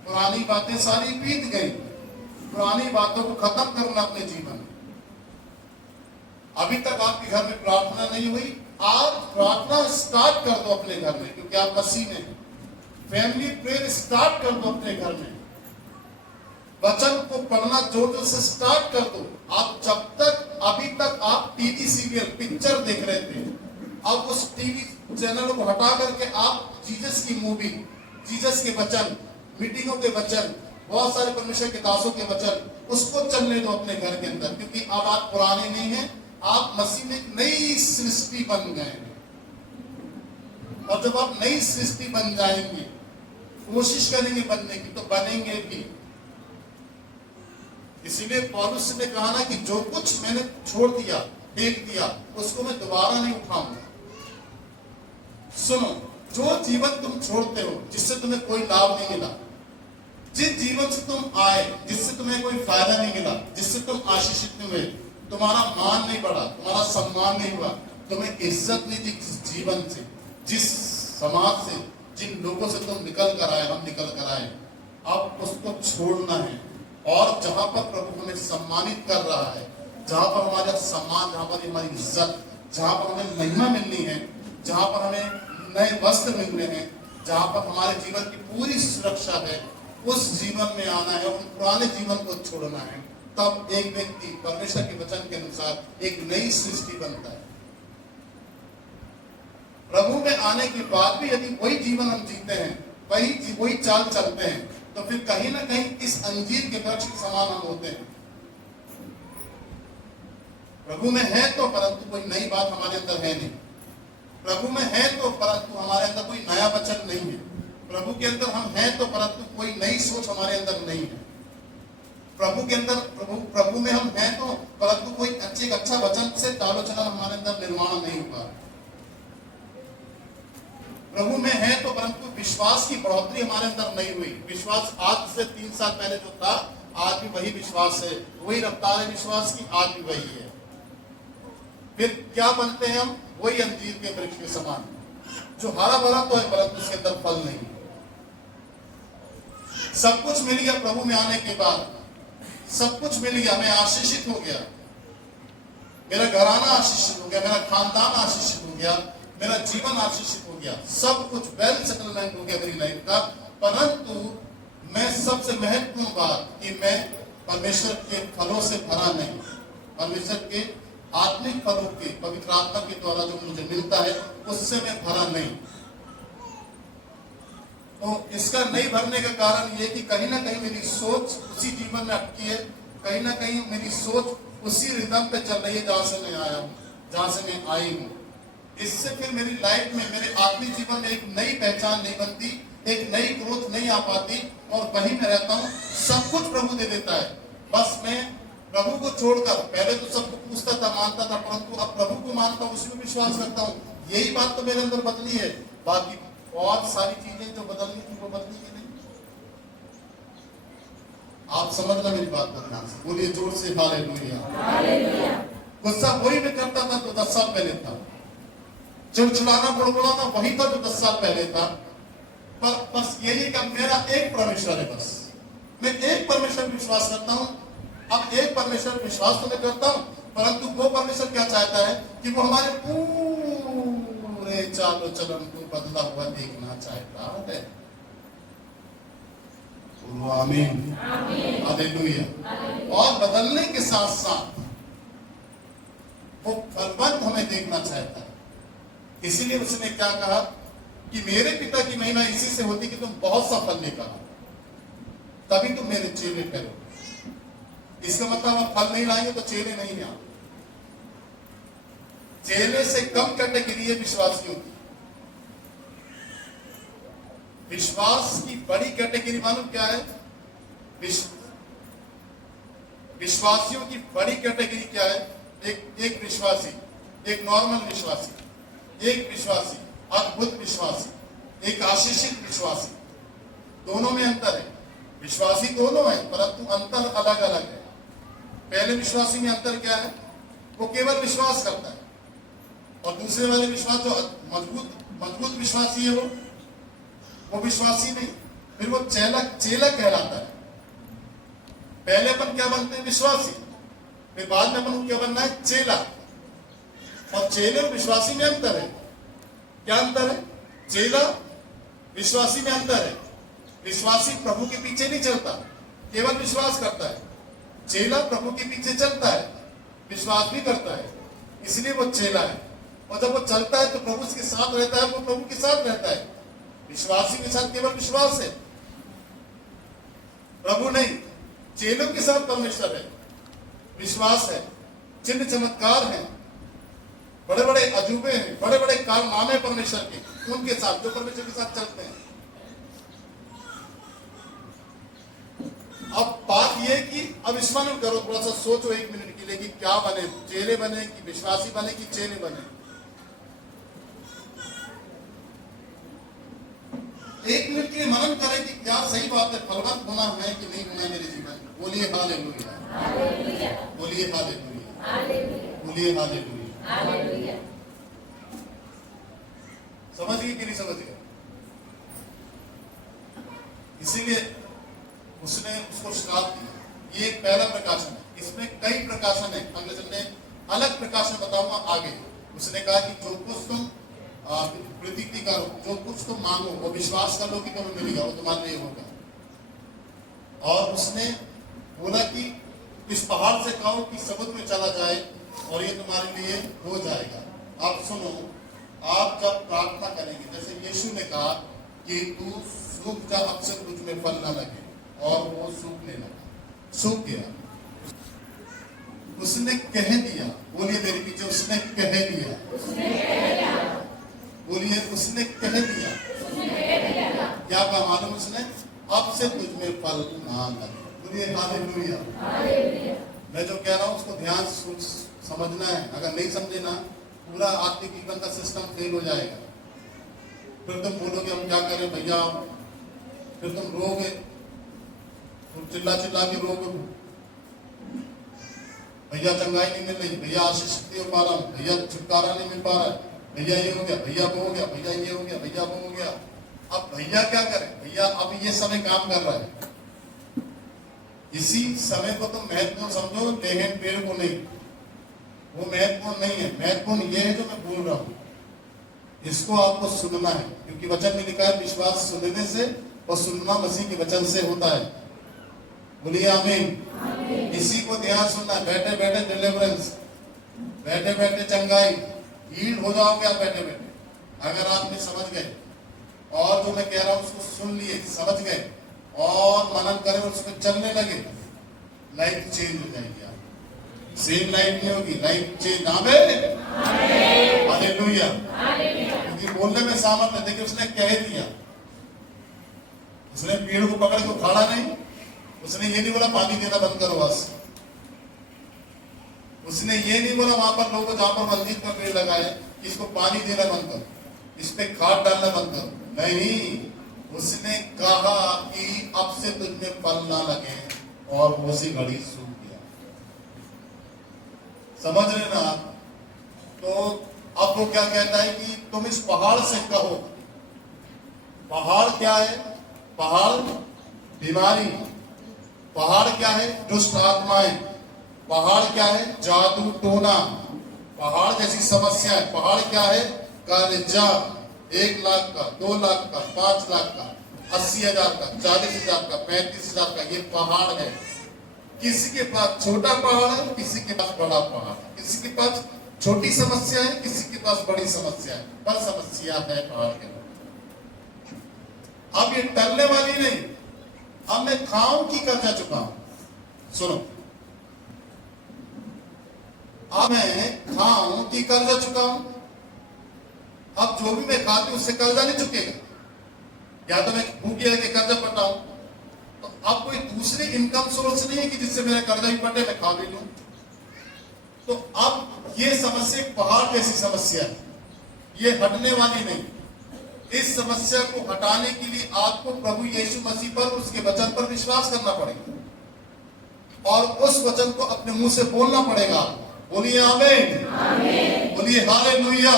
पुरानी बातें सारी बीत गई। पुरानी बातों को खत्म करना अपने जीवन में। अभी तक आपके घर में प्रार्थना नहीं हुई, आप प्रार्थना स्टार्ट कर दो अपने घर में, क्योंकि आप मसीह में हैं। फैमिली प्रेयर स्टार्ट कर दो अपने घर में। वचन को पढ़ना जोर जोर से स्टार्ट कर दो। आप जब तक अभी तक आप टीवी सीरियल पिक्चर देख रहे थे, अब उस टीवी चैनल को हटा करके आप जीसस की मूवी, जीसस के वचन, मीटिंगों के वचन, बहुत सारे परमेश्वर के दासों के वचन, उसको चलने दो अपने घर के अंदर। क्योंकि अब आप पुराने नहीं हैं, आप मसीह में एक नई सृष्टि बन गए हैं। और जब आप नई सृष्टि बन जाएंगे, कोशिश करेंगे बनने की, तो बनेंगे भी। इसीलिए पौलुस ने कहा ना कि जो कुछ मैंने छोड़ दिया, फेंक दिया, उसको मैं दोबारा नहीं उठाऊंगा। सुनो, जो जीवन तुम छोड़ते हो, जिससे तुम्हें कोई लाभ नहीं मिला, जिस जीवन से तुम आए, जिससे तुम्हें कोई फायदा नहीं मिला, जिससे तुम आशीषित नहीं हुए, तुम्हारा मान नहीं बढ़ा, तुम्हारा सम्मान नहीं हुआ, तुम्हें इज्जत नहीं दी, जिस जीवन से, जिस समाज से, जिन लोगों से तुम निकल कर आए, हम निकल कर आए, अब उसको छोड़ना है। और जहां पर प्रभु हमें सम्मानित कर रहा है, जहां पर हमारा सम्मान, जहां पर हमारी इज्जत, जहां पर हमें महिमा मिलनी है, जहां पर हमें नए वस्त्र मिलने हैं, जहां पर हमारे जीवन की पूरी सुरक्षा है, उस जीवन में आना है, उन पुराने जीवन को छोड़ना है। तब एक व्यक्ति परमेश्वर के वचन के अनुसार एक नई सृष्टि बनता है। प्रभु में आने के बाद भी यदि वही जीवन हम जीते हैं, वही चाल चलते हैं, तो फिर कहीं ना कहीं इस अंजीर के वृक्ष के समान हम होते हैं। प्रभु में है तो, परंतु कोई नई बात हमारे अंदर है नहीं। प्रभु में है तो, परंतु हमारे अंदर कोई नया वचन नहीं है। प्रभु के अंदर हम हैं तो, परंतु कोई नई सोच हमारे अंदर नहीं है। प्रभु के अंदर प्रभु में हम हैं तो, परंतु कोई अच्छा वचन से तालो चलन हमारे अंदर निर्माण नहीं हुआ। प्रभु में है तो, परंतु विश्वास की बढ़ोतरी हमारे अंदर नहीं हुई। विश्वास आज से 3 साल पहले जो था, आज भी वही विश्वास है, वही रफ्तार है विश्वास की, आज भी वही है। फिर क्या बनते हैं हम? वही अंजीर के वृक्ष के समान, जो हरा भरा तो है, परंतु उसके अंदर फल नहीं। सब कुछ मिल गया प्रभु में आने के बाद, सब कुछ मिल गया, मैं आशीषित हो गया, मेरा घराना आशीषित हो गया, मेरा खानदान आशीषित हो गया, मेरा जीवन आशीषित हो गया, सब कुछ वेल सेटलमेंट हो गया मेरी लाइफ का। परंतु मैं सबसे महत्वपूर्ण बात कि मैं परमेश्वर के फलों से भरा नहीं, परमेश्वर के आत्मिक फलों के, पवित्र आत्मा के द्वारा जो मुझे मिलता है, उससे मैं भरा नहीं। तो इसका नहीं भरने का कारण ये कि कहीं ना कहीं मेरी सोच उसी जीवन में अटकी है, कहीं ना कहीं मेरी सोच उसी रिदम पे चल रही है जहां से मैं आया हूं, जहां से मैं आई हूं। इससे फिर मेरी लाइफ में, मेरे आत्मिक जीवन में एक नई पहचान नहीं बनती, एक नई ग्रोथ नहीं आ पाती, और वहीं मैं रहता हूँ। सब कुछ प्रभु दे देता है, बस मैं प्रभु को छोड़कर, पहले तो सबको पूछता था, मानता था, परंतु अब प्रभु को मानता हूँ, उसी में विश्वास करता हूँ। यही बात तो मेरे अंदर बदली है। बाकी और सारी चीजें जो बदलनी थी वो बदली ही नहीं। आप समझना मेरी बात को ध्यान से, बोलिए जोर से हालेलुया। गुस्सा वही मैं करता था तो 10 साल पहले था, चिड़चिड़ाना बड़बड़ाना वही था जो 10 साल पहले था। पर बस यही का मेरा एक परमेश्वर है, बस मैं एक परमेश्वर विश्वास करता हूँ। अब एक परमेश्वर विश्वास तो मैं करता हूँ, परंतु वो परमेश्वर क्या चाहता है कि वो हमारे पूरे चालो चलन को बदला हुआ देखना चाहता है। आमीन, हालेलुया। और बदलने के साथ साथ वो फलवंत हमें देखना चाहता है। इसीलिए उसने क्या कहा कि मेरे पिता की महिमा इसी से होती कि तुम बहुत सा फल लेकर आओ, तभी तुम मेरे चेले ठहरो। इसका मतलब आप फल नहीं लाएंगे तो चेले नहीं हैं। चेले से कम कैटेगरी है विश्वासियों की। विश्वास की बड़ी कैटेगरी मालूम क्या है? विश्वासियों की बड़ी कैटेगरी क्या है? एक विश्वासी, एक नॉर्मल विश्वासी, एक विश्वासी, अद्भुत विश्वासी, एक आशीषित विश्वासी। दोनों में अंतर है। विश्वासी दोनों है, परंतु अंतर अलग अलग है। पहले विश्वासी में अंतर क्या है? वो केवल विश्वास करता है, और दूसरे वाले विश्वास जो मजबूत विश्वासी है वो विश्वासी नहीं, फिर वो चेला कहलाता है। पहले अपन क्या बनते हैं? विश्वासी। फिर बाद में अपन क्या बनना है? चेला। और चेले और विश्वासी में अंतर है। क्या अंतर है? चेला विश्वासी में अंतर है। विश्वासी प्रभु के पीछे नहीं चलता, केवल विश्वास करता है। चेला प्रभु के पीछे चलता है, विश्वास भी करता है, इसलिए वो चेला है। और जब वो चलता है तो प्रभु उसके साथ रहता है, वो प्रभु के साथ रहता है। विश्वासी के साथ केवल विश्वास है, प्रभु नहीं। चेलों के साथ परमेश्वर है, विश्वास है, चिन्ह चमत्कार है, बड़े बड़े अजूबे हैं, बड़े बड़े कारनामे परमेश्वर के, उनके साथ जो परमेश्वर के साथ चलते हैं। अब बात यह कि अब स्मरण करो, थोड़ा सा सोचो एक मिनट के लिए कि क्या बने, चेले बने कि विश्वासी बने कि चेले बने। एक मिनट के लिए मनन करें कि क्या सही बात है, फलवंत होना है कि नहीं होना मेरे जीवन। बोलिए हालेलुया, बोलिए हालेलुया, बोलिए हालेलुया। समझ गए कि नहीं समझ गए? इसीलिए उसने उसको श्राप दिया। ये एक पहला प्रकाशन है, इसमें कई प्रकाशन है। अगले संडे अलग प्रकाशन बताऊंगा आगे। उसने कहा कि जो कुछ तुम प्रतिज्ञा करो, जो कुछ तुम मांगो वो विश्वास कर लो कि तुम्हें मिलेगा, वो तुम्हारे लिए होगा। और उसने बोला कि इस पहाड़ से कहो कि समुद्र में चला जाए और ये तुम्हारे लिए हो जाएगा। अब सुनो, आप जब प्रार्थना करेंगे, जैसे यीशु ने कहा कि तू सूख जा, अब से तुझ में फल ना लगे, और वो सूखने लगा, सूख गया। उसने कह दिया, बोलिए मेरे पीछे, उसने कह दिया, बोलिए उसने कह दिया। क्या कहा मालूम? उसने अब से तुझ में फल ना लगे। बोलिए हालेलुया। मैं जो कह रहा हूं उसको ध्यान समझना है। अगर नहीं समझे ना, पूरा आत्मिक जीवन का सिस्टम फेल हो जाएगा। फिर तुम बोलोगे हम क्या करें भैया, फिर तुम रोगे, तुम चिल्ला चिल्ला के रोगे, भैया चंगाई नहीं मिल रही, भैया आशीष नहीं हो पा रहा हूं, भैया छुटकारा नहीं मिल पा रहा है, भैया ये हो गया, भैया वो हो गया, भैया ये हो गया, भैया वो हो गया। अब भैया क्या करे? भैया अब ये समय काम कर रहा है। इसी समय को तुम महत्वपूर्ण समझो, लेकिन पेड़ को नहीं। वो महत्वपूर्ण नहीं है, महत्वपूर्ण ये है जो मैं बोल रहा हूं, इसको आपको सुनना है। क्योंकि वचन में लिखा है विश्वास सुनने से और सुनना मसीह के वचन से होता है। बोलिए आमीन। इसी को ध्यान सुनना है। बैठे बैठे डिलीवरेंस, बैठे बैठे चंगाई, हील हो जाओगे आप बैठे बैठे, अगर आपने समझ गए और जो मैं कह रहा हूं उसको सुन लिए, समझ गए और मनन करें, उसमें चलने लगे, लाइफ चेंज हो जाएगी। आप सेम लाइफ नहीं होगी, लाइफ चेंज। आमीन, हालेलुया। क्योंकि बोलने में सामर्थ्य है। देखिए उसने कह दिया, उसने पेड़ को पकड़ के उखाड़ा नहीं, उसने ये नहीं बोला पानी देना बंद करो बस, उसने ये नहीं बोला वहां पर लोगों जहां पर मस्जिद का पेड़ लगाए इसको पानी देना बंद करो, इस पे खाद डालना बंद करो, नहीं। उसने कहा कि अब से तुझमें फल ना लगे, और उसी घड़ी सूख गया। समझ रहे ना आप? तो अब वो क्या कहता है कि तुम इस पहाड़ से कहो। पहाड़ क्या है? पहाड़ बीमारी, पहाड़ क्या है? दुष्ट आत्माएं, पहाड़ क्या है? जादू टोना, पहाड़ जैसी समस्या है। पहाड़ क्या है? कर्जा, 1 लाख का, 2 लाख का, 5 लाख का, 80,000 का, 40,000 का, 35,000 का, ये पहाड़ है। किसी के पास छोटा पहाड़ है, किसी के पास बड़ा पहाड़ है, किसी के पास छोटी समस्या है, किसी के पास बड़ी समस्या है, पर समस्या है पहाड़ के ऊपर। अब ये टलने वाली नहीं। अब मैं खाऊं की कर्जा चुकाऊं, सुनो, अब मैं खाऊं की कर्जा चुकाऊं। अब जो भी मैं खाती हूं उससे कर्जा नहीं चुकेगा। या तो मैं भूखी रह के कर्जा पटाऊं, तो अब कोई दूसरी इनकम सोर्स नहीं है कि जिससे मेरा कर्जा भी पटे, मैं खा भी लूं। तो अब ये समस्या पहाड़ जैसी समस्या है, ये हटने वाली नहीं। इस समस्या को हटाने के लिए आपको प्रभु यीशु मसीह पर, उसके वचन पर विश्वास करना पड़ेगा और उस वचन को अपने मुंह से बोलना पड़ेगा। बोलिए आमीन, बोलिए हालेलुया।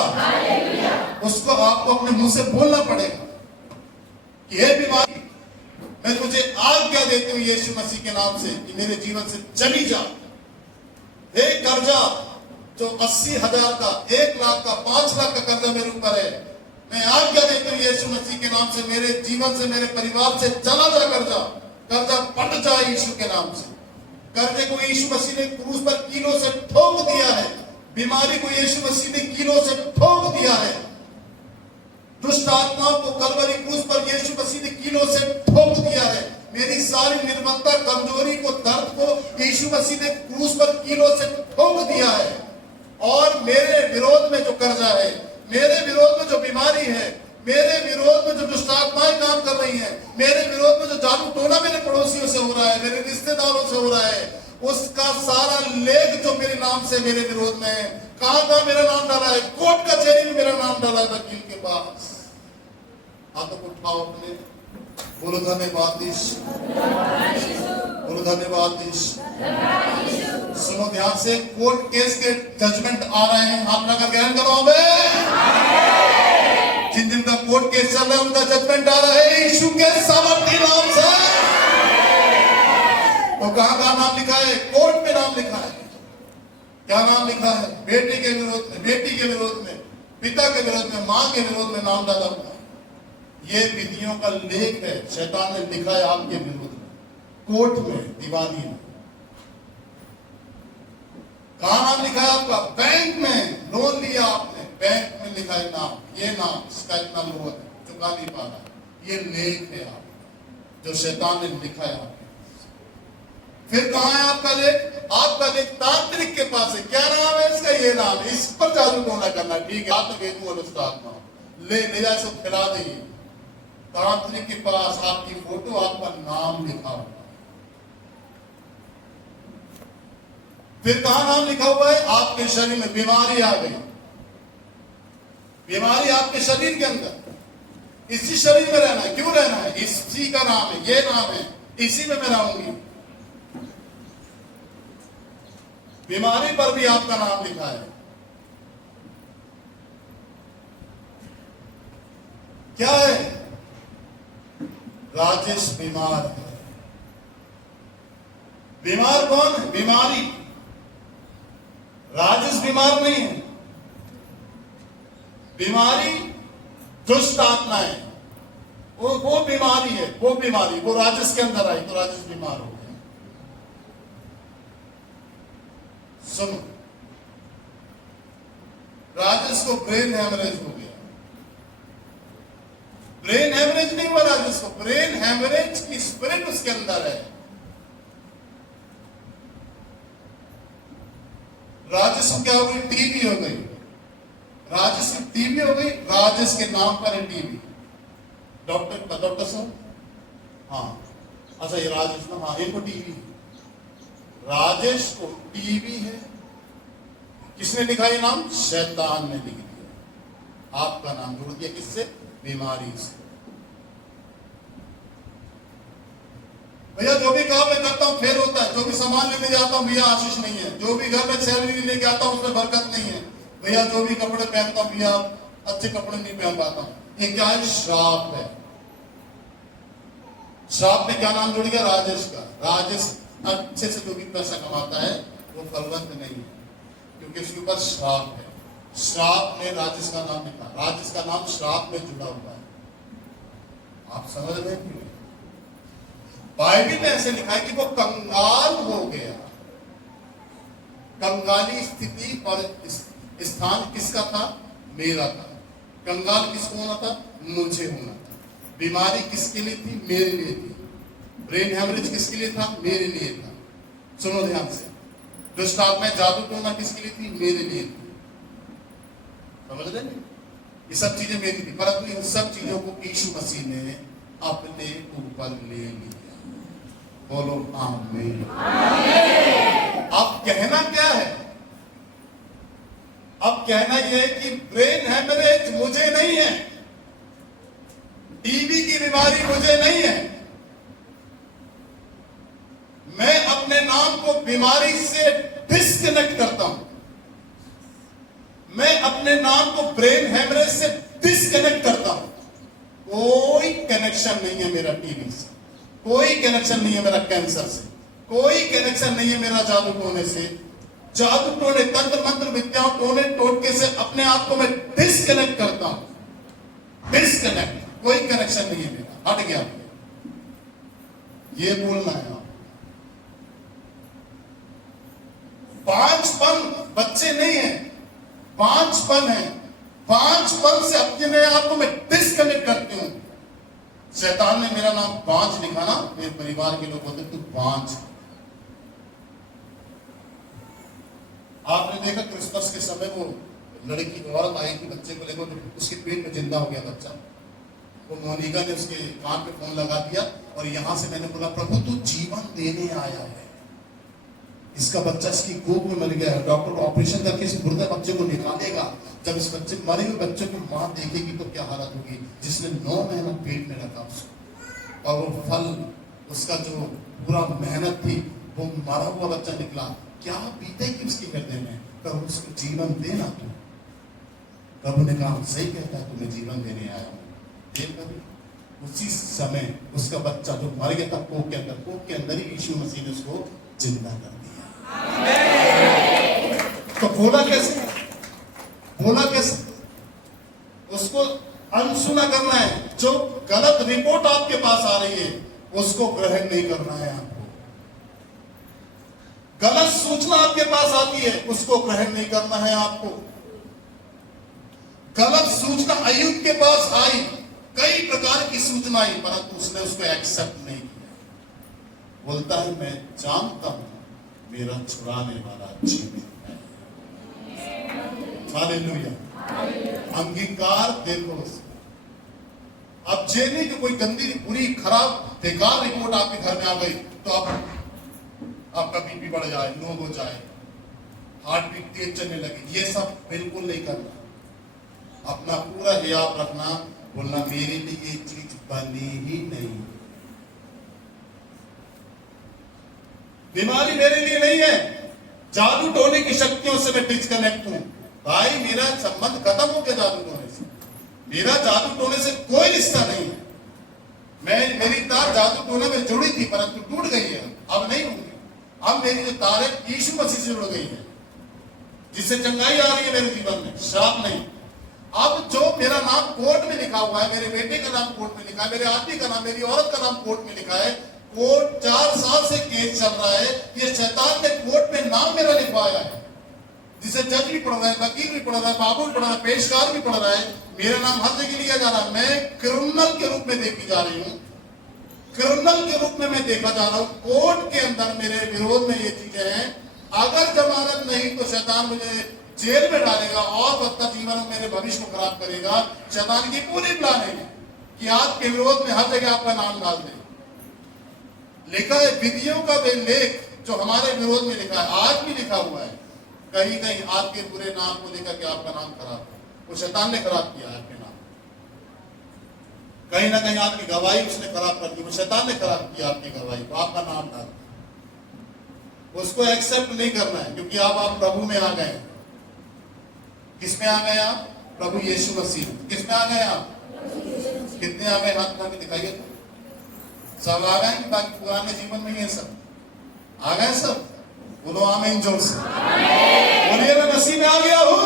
उसको आपको अपने मुंह से बोलना पड़ेगा कि हे बीमारी, मैं तुझे आज्ञा देती हूं यीशु मसीह के नाम से कि मेरे जीवन से चली जा। हे कर्जा जो 80,000 का, 1 लाख का, 5 लाख का कर्जा मेरे ऊपर है, मैं आज्ञा देता हूं यीशु मसीह के नाम से मेरे जीवन से, मेरे परिवार से चला जा कर्जा। कर्जा पट जाए यीशु के नाम से। कर्जे को यीशु मसीह ने क्रूस पर कीलों से ठोक दिया है। बीमारी को यीशु मसीह ने कीलों से ठोक दिया है। दुष्ट आत्माओं को कलवरी क्रूस पर यीशु मसीह ने कीलों से ठोक दिया है। मेरी सारी निर्बलता, कमजोरी को, दर्द को यीशु मसीह ने क्रूस पर कीलों से ठोक दिया है। और मेरे विरोध में जो कर्जा है, मेरे विरोध में जो बीमारी है, मेरे विरोध में जो दुष्ट आत्माएं काम कर रही हैं, मेरे विरोध में जो जादू टोना मेरे पड़ोसियों से हो रहा है, मेरे रिश्तेदारों से हो रहा है, उसका सारा लेख जो मेरे नाम से मेरे विरोध में है, कहां मेरा नाम डाला है? कोर्ट कचहरी में मेरा नाम डाला है, वकील के पास। हाथों को उठाओ अपने, बोलो धन्यवाद यीशु, बोलो धन्यवाद यीशु। सुनो ध्यान से, कोर्ट केस के जजमेंट आ रहे हैं, हाथ लगा ग्रहण करो। जिन जिन का कोर्ट केस चल रहा है उनका जजमेंट आ रहा है यीशु के सामर्थी नाम से। तो कहां नाम लिखा है? कोर्ट में नाम लिखा है। क्या नाम लिखा है? बेटे के विरोध में, बेटी के विरोध में, पिता के विरोध में, मां के विरोध में नाम डाला हुआ है। ये विधियों का लेख है, शैतान ने लिखा है आपके विरोध में, कोर्ट में, दीवानी में। कहां नाम लिखा है आपका? बैंक में लोन लिया आपने, बैंक में लिखा है नाम, ये नाम, इसका इतना लोन है, चुका नहीं पा रहा। ये लेख है आप जो शैतान ने लिखा है आपके। फिर कहां है आपका लेख? आपका लेख तांत्रिक के पास है। क्या नाम है इसका? ये नाम, इस पर जादू टोना करना। ठीक है, आप वेदू और आत्मा ले जाए, सब खिला देंगे। तांत्रिक के पास आपकी फोटो, आपका नाम लिखा हुआ। फिर कहां नाम लिखा हुआ है? आपके शरीर में बीमारी आ गई, बीमारी आपके शरीर के अंदर, इसी शरीर में रहना है। क्यों रहना है? इसी का नाम है, ये नाम है, इसी में मैं रहूंगी। बीमारी पर भी आपका नाम लिखा है। क्या है? राजेश बीमार है। बीमार कौन है? बीमारी। राजेश बीमार नहीं है। बीमारी दुष्ट आत्मा है, वो बीमारी है। वो बीमारी वो राजेश के अंदर आई तो राजेश बीमार हो गया। सुनो, राजेश को ब्रेन हेमरेज हो गया। ब्रेन हेमरेज नहीं हुआ राजेश को, ब्रेन हेमरेज की स्पिरिट उसके अंदर है। राजेश को क्या हो गई? टीबी हो गई। राजेश की टीबी हो गई, राजेश के नाम पर है टीबी। डॉक्टर साहब, हाँ अच्छा ये राजेश ना, हाँ इनको टीबी, राजेश को टीबी है। किसने लिखा ये नाम? शैतान ने लिख दिया। आपका नाम जोड़ दिया किससे? बीमारी से। भैया जो भी काम मैं करता हूं फेल होता है, जो भी सामान लेने जाता हूं भैया आशीष नहीं है, जो भी घर में सैलरी लेके आता हूं उसमें बरकत नहीं है भैया, जो भी कपड़े पहनता हूं भैया अच्छे कपड़े नहीं पहन पाता हूं। ये क्या है? श्राप है। श्राप में क्या नाम जुड़ गया? राजेश का। राजेश अच्छे से जो भी पैसा कमाता है वो फलवंत नहीं है, क्योंकि उसके ऊपर श्राप है। श्राप में राजेश का नाम लिखा, राजेश का नाम श्राप में जुड़ा हुआ है। आप समझ रहे हैं? बाइबल में ऐसे लिखा है कि वो कंगाल हो गया। कंगाली स्थिति और स्थान किसका था? मेरा था। कंगाल किसको होना था? मुझे होना था। बीमारी किसके लिए थी? मेरे लिए थी। ब्रेन हेमरेज किसके लिए था? मेरे लिए था। सुनो ध्यान से, दुष्ट आत्मा जादू टोना किसके लिए थी? मेरे लिए थी। समझ रहे हैं? ये सब चीजें मेरी थी, परंतु इन सब चीजों को यीशु मसीह ने अपने ऊपर ले लिया। बोलो आमीन। अब कहना क्या है? अब कहना यह है कि ब्रेन हेमरेज मुझे नहीं है, टीबी की बीमारी मुझे नहीं है। मैं अपने नाम को बीमारी से डिस्कनेक्ट करता हूं। मैं अपने नाम को ब्रेन हेमरेज से डिस्कनेक्ट करता हूं। कोई कनेक्शन नहीं है मेरा टीबी से, कोई कनेक्शन नहीं है मेरा कैंसर से, कोई कनेक्शन नहीं है मेरा जादू टोने से। जादू टोने, तंत्र मंत्र विद्याओं, टोने टोटके से अपने आप को मैं डिस्कनेक्ट करता हूं। डिस्कनेक्ट, कोई कनेक्शन नहीं है मेरा, हट गया। ये बोलना है आप। 5पन बच्चे नहीं है, 5पन है। 5पन से अपने आप को मैं डिस्कनेक्ट करती हूं। शैतान ने मेरा नाम 5 लिखा ना, मेरे परिवार के लोग बोलते तू 5। आपने देखा क्रिसमस के समय वो लड़की औरत आई थी बच्चे को लेकर, उसके पेट में जिंदा हो गया बच्चा। वो मोनिका ने उसके कान पे फोन लगा दिया और यहां से मैंने बोला, प्रभु तू जीवन देने आया है। इसका बच्चा इसकी गोद में मर गया है। डॉक्टर ऑपरेशन करके इस मुर्दे बच्चे को निकालेगा। जब इस बच्चे मरे हुए बच्चे को मां देखेगी तो क्या हालत होगी, जिसने 9 महीना पेट में रखा उसको, और वो फल, उसका जो पूरा मेहनत थी, वो मरा हुआ बच्चा निकला। क्या बीतेगी उसके हृदय में? प्रभु उसको जीवन देना तू। प्रभु ने कहा सही कहता है, तुम्हें जीवन देने आया हूं। उसी समय उसका बच्चा जो मर गया था कोख के अंदर ही यीशु मसीह ने उसको जिंदा कर दिया। तो बोला कैसे? बोला कैसे? उसको अनसुना करना है। जो गलत रिपोर्ट आपके पास आ रही है उसको ग्रहण नहीं करना है आपको। गलत सूचना आपके पास आती है उसको ग्रहण नहीं करना है आपको। गलत सूचना अय्यूब के पास आई, कई प्रकार की सूचना आई, परंतु उसने उसको एक्सेप्ट नहीं किया। बोलता है मैं जानता हूं मेरा छुड़ाने वाला जीवित है। हालेलुया। अंगीकार देखो। अब जेने की कोई गंदी, बुरी, खराब, बेकार रिपोर्ट आपके घर में आ गई तो आपका बीपी बढ़ जाए, लो हो जाए, हार्ट बीट तेज चलने लगे, ये सब बिल्कुल नहीं करना। अपना पूरा हियाब रखना, बोलना मेरे लिए ये चीज बनी ही नहीं। बीमारी मेरे लिए नहीं है। जादू टोने की शक्तियों से मैं डिस्कनेक्ट हूं। भाई मेरा संबंध खत्म हो गया जादू टोने से। मेरा जादू टोने से कोई रिश्ता नहीं है। मेरी तार जादू टोने में जुड़ी थी परंतु टूट गई है, अब नहीं होंगी। अब मेरी जो तार है यीशु मसीह से जुड़ गई है, जिससे चंगाई आ रही है मेरे जीवन में, श्राप नहीं। अब जो मेरा नाम कोर्ट में लिखा हुआ है, मेरे बेटे का नाम कोर्ट में लिखा है, मेरे आदमी का नाम, मेरी औरत का नाम कोर्ट में लिखा है, कोर्ट 4 साल से केस चल रहा है, ये शैतान ने कोर्ट में नाम मेरा लिखवाया है, जिसे जज भी पढ़ रहा है, वकील भी पढ़ रहा है, बाबू भी पढ़ रहा है, पेशकार भी पढ़ रहा है, मेरा नाम हर जगह लिया जा रहा है। मैं क्रिमिनल के रूप में देखी जा रही हूँ, क्रिमिनल के रूप में मैं देखा जा रहा हूँ। कोर्ट के अंदर मेरे विरोध में ये चीजें हैं। अगर जमानत नहीं तो शैतान मुझे जेल में डालेगा और बदतर जीवन में मेरे भविष्य को खराब करेगा। शैतान की पूरी प्लान है कि आपके विरोध में हर जगह आपका नाम डाल दे। लिखा है विधियों का वे लेख जो हमारे विरोध में लिखा है, आज भी लिखा हुआ है। कहीं कहीं आपके बुरे नाम को लेकर के आपका नाम खराब है, वो शैतान ने खराब किया आपके नाम। कहीं ना कहीं आपकी गवाही उसने खराब कर दी, वो शैतान ने खराब किया आपकी गवाही को, आपका नाम डाल। उसको एक्सेप्ट नहीं करना है, क्योंकि अब आप प्रभु में आ गए। किस में आ गए आप? प्रभु यीशु मसीह। किस में आ गए आप? कितने आ गए? हाथ उठा के दिखाइए। सब आ गए कि बाकी पुराने जीवन में ही है? सब आ गए। सब बोलो आमीन जोर से। बोलिए मैं मसीह में आ गया हूं।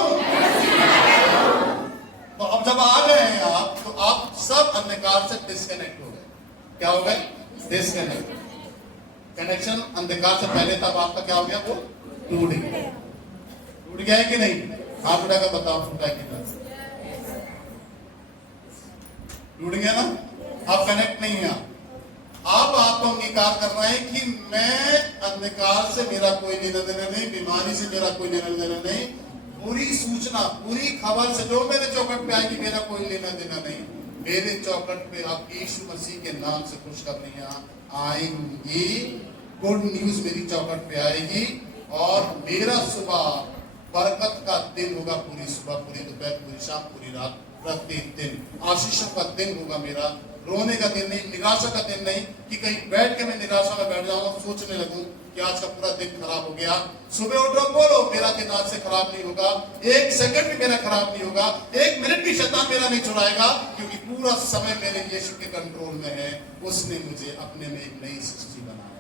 तो अब जब आ गए हैं आप, तो आप सब अंधकार से डिस्कनेक्ट हो गए। क्या हो गए? डिस्कनेक्ट। कनेक्शन अंधकार से पहले तब आपका क्या हो गया? वो टूट गया। टूट गया है कि नहीं? हाथ उठाकर बताओ टूटा कि ना? टूट गया ना? आप कनेक्ट नहीं है। अब आपको अंगीकार करना है कि मैं अंधकार से मेरा कोई लेना देना नहीं, बीमारी से मेरा कोई लेना देना नहीं, पूरी सूचना पूरी खबर से जो मेरे चौखट पे आएगी मेरा कोई लेना देना नहीं। मेरे चौखट पे आप यीशु मसीह के नाम से खुशखबरी आएंगी, गुड न्यूज मेरी चौखट पे आएगी और मेरा सुबह बरकत का दिन होगा। पूरी सुबह, पूरी दोपहर, पूरी शाम, पूरी रात, प्रत्येक दिन आशीषों का दिन होगा मेरा। रोने का दिन नहीं, निराशा का दिन नहीं कि कहीं बैठ के मैं निराशा में बैठ जाऊंगा, सोचने लगूं कि आज का पूरा दिन खराब हो गया। सुबह उठो, बोलो मेरा दिन आज से खराब नहीं होगा, एक सेकंड भी मेरा खराब नहीं होगा, एक मिनट भी शैतान मेरा नहीं छुड़ाएगा, क्योंकि पूरा समय मेरे यीशु के कंट्रोल में है। उसने मुझे अपने में एक नई सृष्टि बनाया।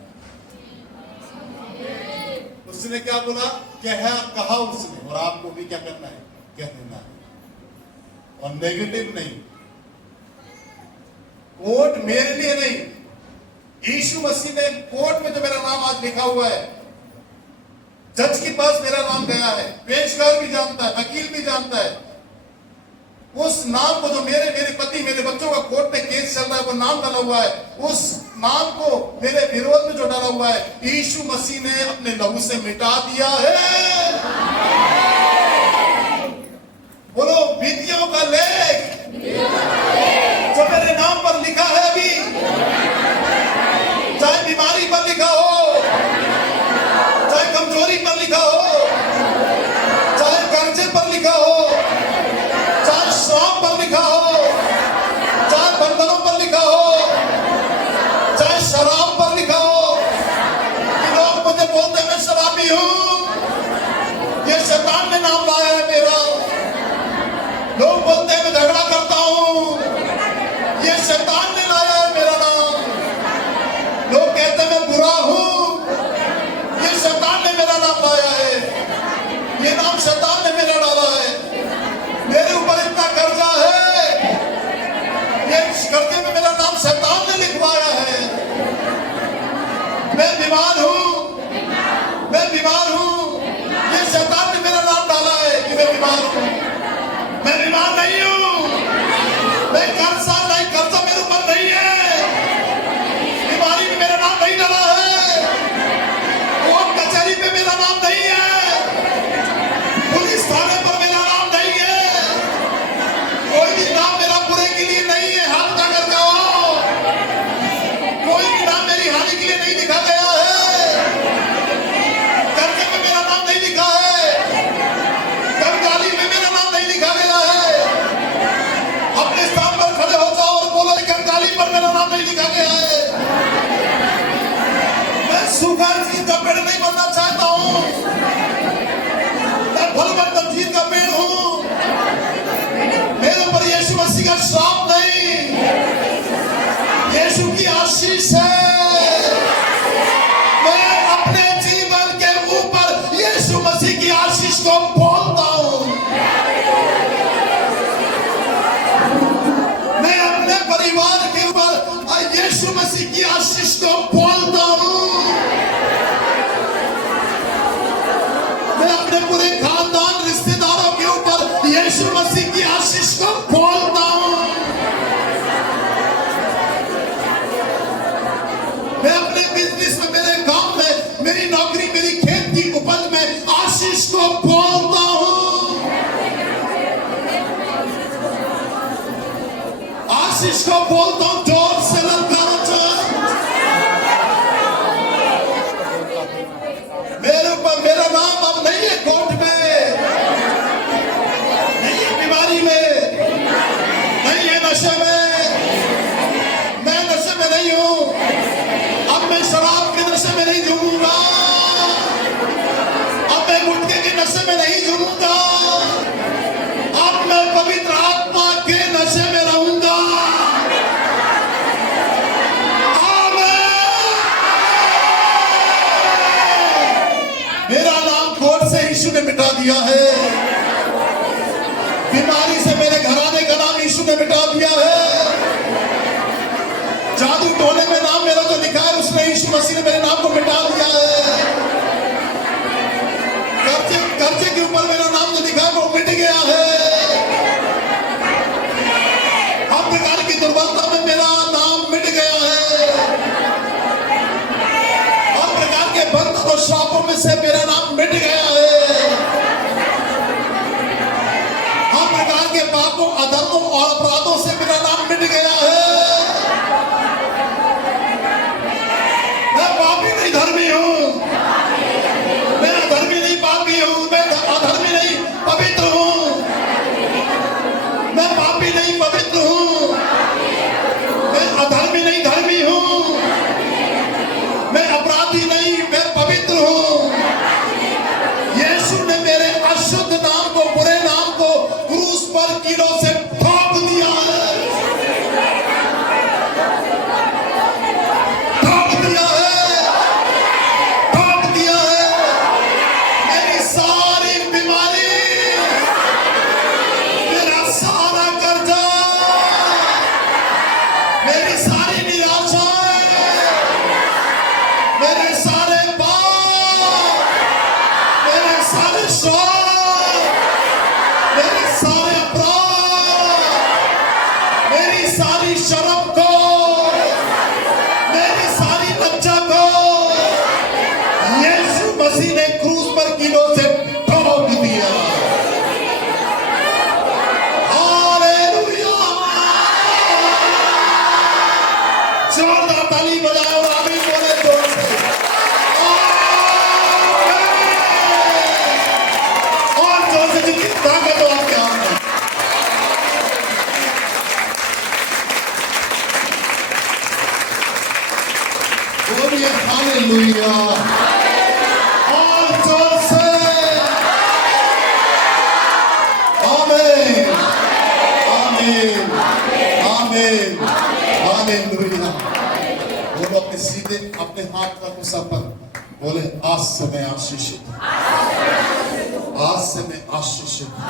उसने क्या बोला? कहा उसने, और आपको भी क्या करना है? कहना है, और नेगेटिव नहीं। कोर्ट मेरे लिए नहीं, यीशु मसीह ने कोर्ट में जो मेरा नाम आज लिखा हुआ है, जज के पास मेरा नाम गया है, पेशकार भी जानता है, वकील भी जानता है, उस नाम को जो मेरे पति मेरे बच्चों का कोर्ट में केस चल रहा है वो नाम डाला हुआ है, उस नाम को मेरे विरोध में जो डाला हुआ है यीशु मसीह ने अपने लहू से मिटा दिया है। बोलो विधियों का लेख जो मेरे नाम पर लिखा है अभी, चाहे बीमारी पर लिखा हो, चाहे कमजोरी पर लिखा हो, चाहे कर्जे पर लिखा हो, चाहे श्राप पर लिखा हो, चाहे बंधनों पर लिखा हो, चाहे शराब पर लिखा हो कि लोग मुझे बोलते मैं शराबी हूं, ये शैतान ने नाम लाया है मेरा। लोग बोलते हैं मैं झगड़ा करता हूं, ये शैतान ने लाया है मेरा नाम। लोग कहते हैं मैं बुरा हूं, ये शैतान ने मेरा नाम लाया है, ये नाम शैतान ने मेरा डाला है। मेरे ऊपर इतना कर्जा है, ये कर्जे में मेरा नाम शैतान ने लिखवाया है। मैं बीमार हूं, मैं बीमार हूं, ये शैतान ने मेरा नाम डाला है कि मैं बीमार हूं। मैं बीमार नहीं हूं, मैं कर्जा मेरे ऊपर नहीं है, बीमारी में मेरा नाम नहीं डाला है, कोर्ट कचहरी पे मेरा नाम नहीं है, पुलिस थाने पर मेरा नाम नहीं है, कोई भी नाम मेरा बुरे के लिए नहीं है। हाथ उठा कर कहो, कोई भी नाम मेरी हानि के लिए नहीं लिखा गया है। कर्जे में मेरा नाम नहीं लिखा है, कंगाली में मेरा नाम नहीं लिखा गया है। अपने स्थान पर खड़े हो जाओ और बोलो कंगाली पर मेरा नाम नहीं लिखा गया है। मैं सूखा चीज का पेड़ नहीं बनना चाहता हूं, मैं फलवंत चीज का पेड़ हूं। मेरे ऊपर यीशु मसीह का श्राप नहीं, यीशु की आशीष है। मैं अपने जीवन के ऊपर यीशु मसीह की आशीष को बोलता हूं। मैं अपने परिवार के ऊपर यीशु मसीह की आशीष को बोलता हूं। मैं अपने पूरे खानदान रिश्तेदारों के ऊपर यीशु मसीह की आशीष को बोलता हूं। मैं अपने बिजनेस में, मेरे काम में, मेरी नौकरी, मेरी खेत की उपज में आशीष को बोलता हूं। आशीष को बोलता हूं, जोर से ललकारो जोर। मेरे ऊपर मेरा नाम अब नहीं है कोर्ट में, नहीं है बीमारी में, नहीं है नशे में। मैं नशे में नहीं हूं, अब मैं शराब के नशे में नहीं झूमूंगा, अब मैं गुटखे के नशे में नहीं झूमूंगा, अब मैं पवित्र आत्मा के नशे में रहूंगा। मिट गया है। हर प्रकार की दुर्बलता में मेरा नाम मिट गया है। हर प्रकार के बंधन और श्रापों में से मेरा नाम मिट गया है। हर प्रकार के पापों, अधर्मों और अपराधों से मेरा नाम मिट गया है। मैं पापी नहीं धर्मी हूं। मैं अधर्मी नहीं पापी हूं। मैं अधर्मी नहीं पवित्र हूं। मैं पापी नहीं पवित्र हूं। मैं अधर्मी नहीं धर्मी हूं। मैं अपराधी नहीं, मैं पवित्र हूं। यीशु ने मेरे अशुद्ध नाम को, बुरे नाम को क्रूस पर कीलों से ठोक दिया है। ठोक दिया है। ठोक दिया है। मेरी सारी बीमारी, मेरा सारा कर्जा, मेरी सारी निराशाएं, मेरे सारे पाप, मेरे सारे शोक, मेरे सारे अपराध, मेरी सारी शर्म को, मेरी सारी लज्जा को यीशु मसीह ने क्रूस पर कीलों से ठोक दिया। हालेलुया। जोरदार ताली बजाओ और आमीन बोले जोर से। और जोर से जितनी ताकत हो आपके हाथ में। बोलिए हालेलुया। और जोर से आमीन। आमीन। आमीन। हालेलुया। बोलो अपने सीधे अपने हाथ रखो सब पर। बोले आज से मैं आशीषित हूं। आज से मैं आशीषित हूं।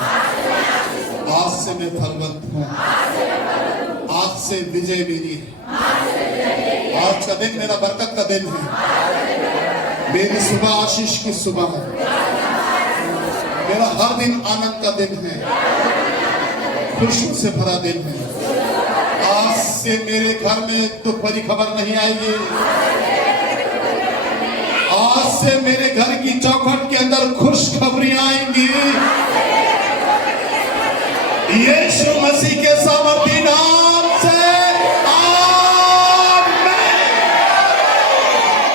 आज से मैं फलवंत हूं। आज से विजय मेरी है। आज का दिन मेरा बरकत का दिन है। मेरी सुबह आशीष की सुबह है। मेरा हर दिन आनंद का दिन है। खुशियों से भरा दिन है। आज से मेरे घर में दुख भरी खबर नहीं आएगी। आज से मेरे घर की चौखट के अंदर खुशखबरियां आएंगी। यीशु मसीह के सामर्थी नाम से आमीन।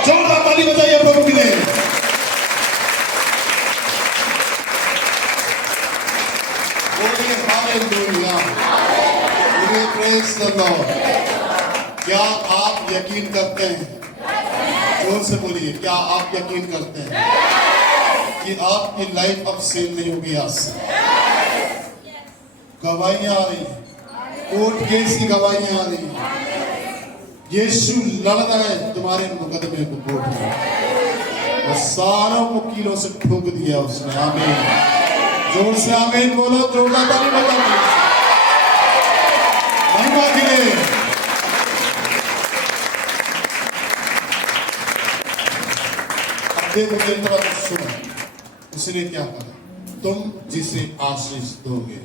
जोरदार ताली बजाइए प्रभु के लिए। बोलिए हालेलुया। बोलिए प्रेज़ द लॉर्ड। क्या आप यकीन करते हैं? जोर से बोलिए, क्या आप यकीन करते हैं कि आपकी लाइफ अब सेम नहीं होगी? आज से गवाहियां आ रही हैं, कोर्ट केस की गवाहियां आ रही हैं। यीशु लड़ रहा है तुम्हारे मुकदमे को कोर्ट में, और सारों को कीलों से ठोक दिया उसने। आमीन। जोर से आमीन बोलो। जोरदार ताली बजाओ महिमा के लिए। देखो मेरी तरफ सुनो। उसने क्या कहा? तुम जिसे आशीष दोगे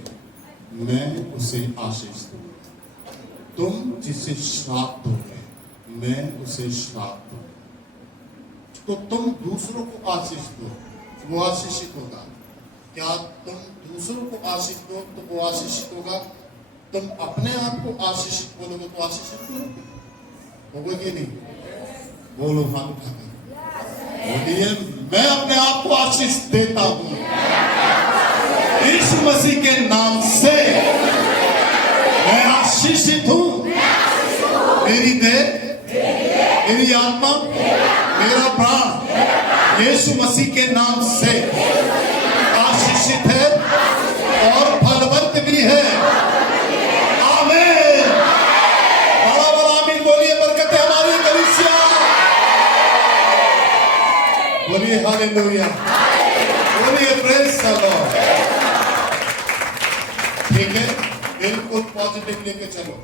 मैं उसे आशीष दूंगा। तुम जिसे श्राप दोगे मैं उसे श्राप दूंगा। तो तुम दूसरों को आशीष दो, वो आशीषित होगा। क्या तुम दूसरों को आशीष दो तो वो आशीषित होगा? तुम अपने आप को आशीषित बोलोगे तो आशीषित होगा कि नहीं? बोलो हाथ उठाकर बोलिए, मैं अपने आप को आशीष देता हूं यीशु मसीह के नाम से। मैं आशीषित हूं। मेरी देह, मेरी आत्मा, मेरा प्राण यीशु मसीह के नाम से आशीषित है और फलवंत भी है। आमीन। बड़ा बड़ा आमीन बोलिए। बरकत है हमारी कलीसिया। बोलिए हालेलुया। बोलिए प्रेज़ द लॉर्ड। ठीक है, बिल्कुल पॉजिटिव लेके चलो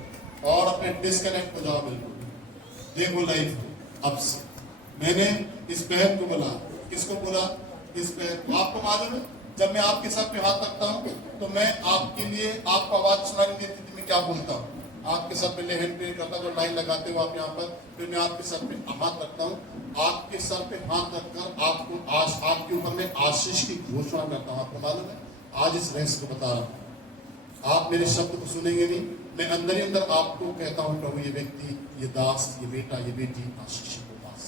और अपने डिस्कनेक्ट हो जाओ बिल्कुल। देखो लाइफ अब से। मैंने इस बहन को बोला, किसको बोला? इस बहन को। आपको मालूम है जब मैं आपके सर पे हाथ रखता हूँ तो मैं आपके लिए, आपको आवाज सुनाई नहीं देती थी मैं क्या बोलता हूँ। आपके सर पे हैंड प्रे करता जो लाइन लगाते हो आप यहाँ पर, फिर मैं आपके सर पे हाथ रखता हूँ। आपके सर पे हाथ रखकर आपको आज आपके ऊपर मैं आशीष की घोषणा करता हूँ। आपको मालूम है, आज इस रहस्य को बता रहा हूँ। आप मेरे शब्द को सुनेंगे नहीं, मैं अंदर ही अंदर आपको कहता हूँ प्रभु ये व्यक्ति, ये दास, ये बेटा, ये बेटी आशीष के पास,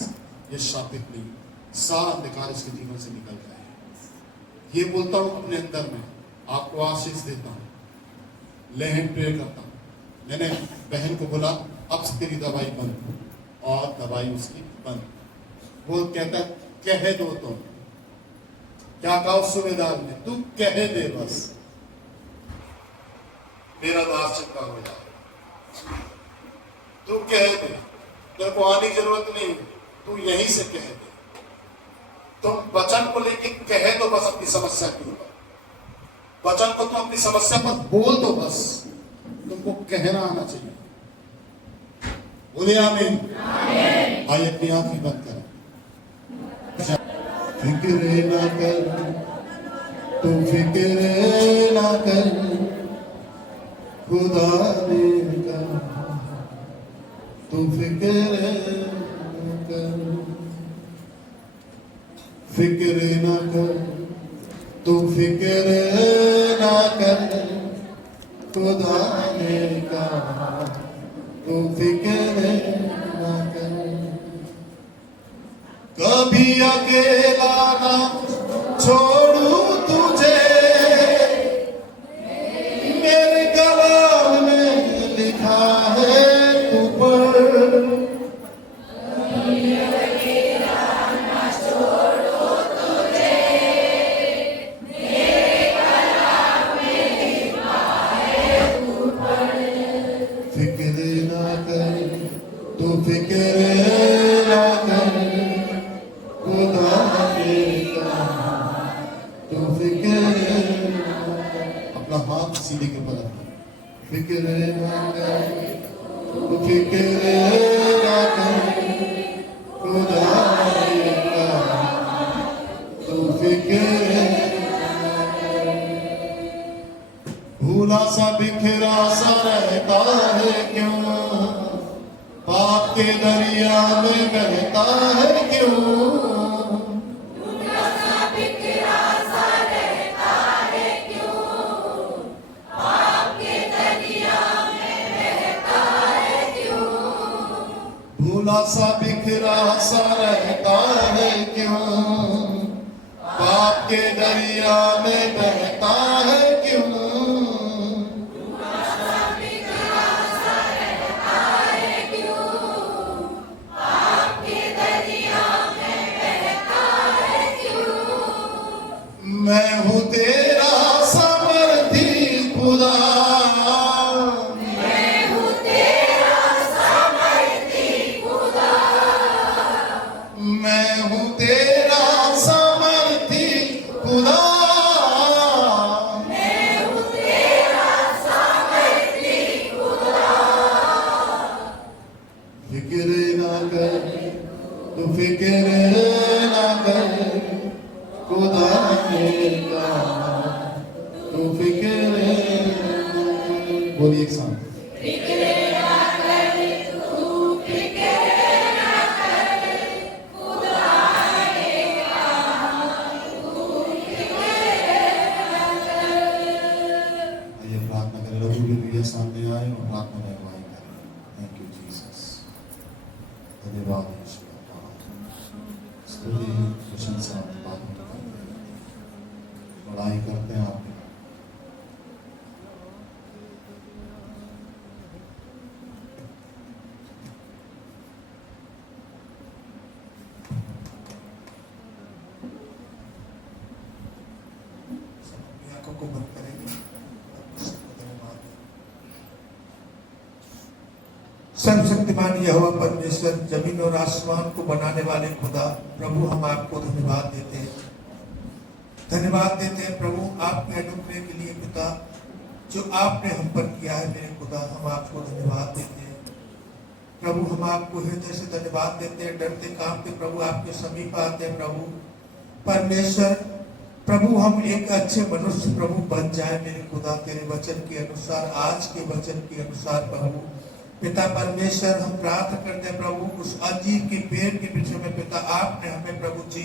ये शापित नहीं, सारा अंधकार इसके जीवन से निकल गया है। ये बोलता हूँ अपने अंदर में, आपको आशीष देता हूँ, लेहन प्रेयर करता हूँ। मैंने बहन को बोला अब से तेरी दवाई बंद, और दवाई उसकी बंद। वो कहता कह दो तुम, क्या कहा सुबेदार ने, तू कह दे बस, मेरा दास चंगा हो जाए। तू कह दे, तेरे को आने की जरूरत नहीं, तू यहीं से कह दे। तुम वचन को लेके कह दो बस अपनी समस्या के ऊपर, वचन को तुम अपनी समस्या पर बोल दो बस, तुमको कहना आना चाहिए। बोले आमीन। आइए अपनी आंखें बंद करें। फिक्र ना कर, तू फिक्र ना कर, खुदा ने कहा तू फिक्र ना कर, फिक्र ना कर, तू फिक्र ना कर, खुदा ने कहा तू फिक्र ना कर। कभी अकेला ना छोड़ू तुझे, मेरे कलाम में लिखा है तू पढ़। कभी अकेला ना छोड़ू तुझे, मेरे कलाम में लिखा है तू पढ़। फिक्र ना कर, तू फिक्र ना कर, खुदा ने कहा तू फिक्र ना कर। अपना हाथ सीने के ऊपर रखो। फिक्र ना कर, तू फिक्र ना कर, खुदा ने कहा तू फिक्र ना कर। भूला सा बिखरा सा रहता है क्यों, पाप के दरिया में बहता है क्यों। भूला सा बिखरा सा रहता है क्यों, पाप के दरिया में बहता है क्यों। भूला सा बिखरा सा रहता है क्यों, पाप के दरिया में बहता है क्यों। मैं हूँ तेरा समर्थी खुदा, मैं हूँ तेरा समर्थी खुदा, मैं हूँ तेरा समर्थी खुदा, मैं हूँ तेरा समर्थी खुदा। फिक्र ना कर, तू फिक्र ना कर, खुदा ने कहा तू फिक्र ना कर। बोलिए एक साथ। फिक्र ना कर, तू फिक्र ना कर, खुदा ने कहा तू फिक्र ना कर। ये प्रार्थना करें, रघु के भैया सामने आए और प्रार्थना में अगुवाई करें। थैंक यू जीसस, धन्यवाद यीशु। स्तुति प्रशंसा बड़ाई करते हैं आपकी। आंखों को बंद करेंगे। सर्वशक्तिमान यहोवा परमेश्वर, जमीन और आसमान को बनाने वाले खुदा प्रभु, हम आपको धन्यवाद देते हैं, धन्यवाद देते हैं प्रभु आपके अनुग्रह के लिए पिता, जो आपने हम पर किया है मेरे खुदा। हम आपको धन्यवाद देते हैं प्रभु, हम आपको हृदय से धन्यवाद देते हैं। डरते कांपते प्रभु आपके समीप आते हैं प्रभु परमेश्वर। प्रभु हम एक अच्छे मनुष्य प्रभु बन जाए मेरे खुदा, तेरे वचन के अनुसार, आज के वचन के अनुसार प्रभु। पिता परमेश्वर हम प्रार्थना करते हैं प्रभु, उस अंजीर के पेड़ के विषय में पिता आपने हमें प्रभु जी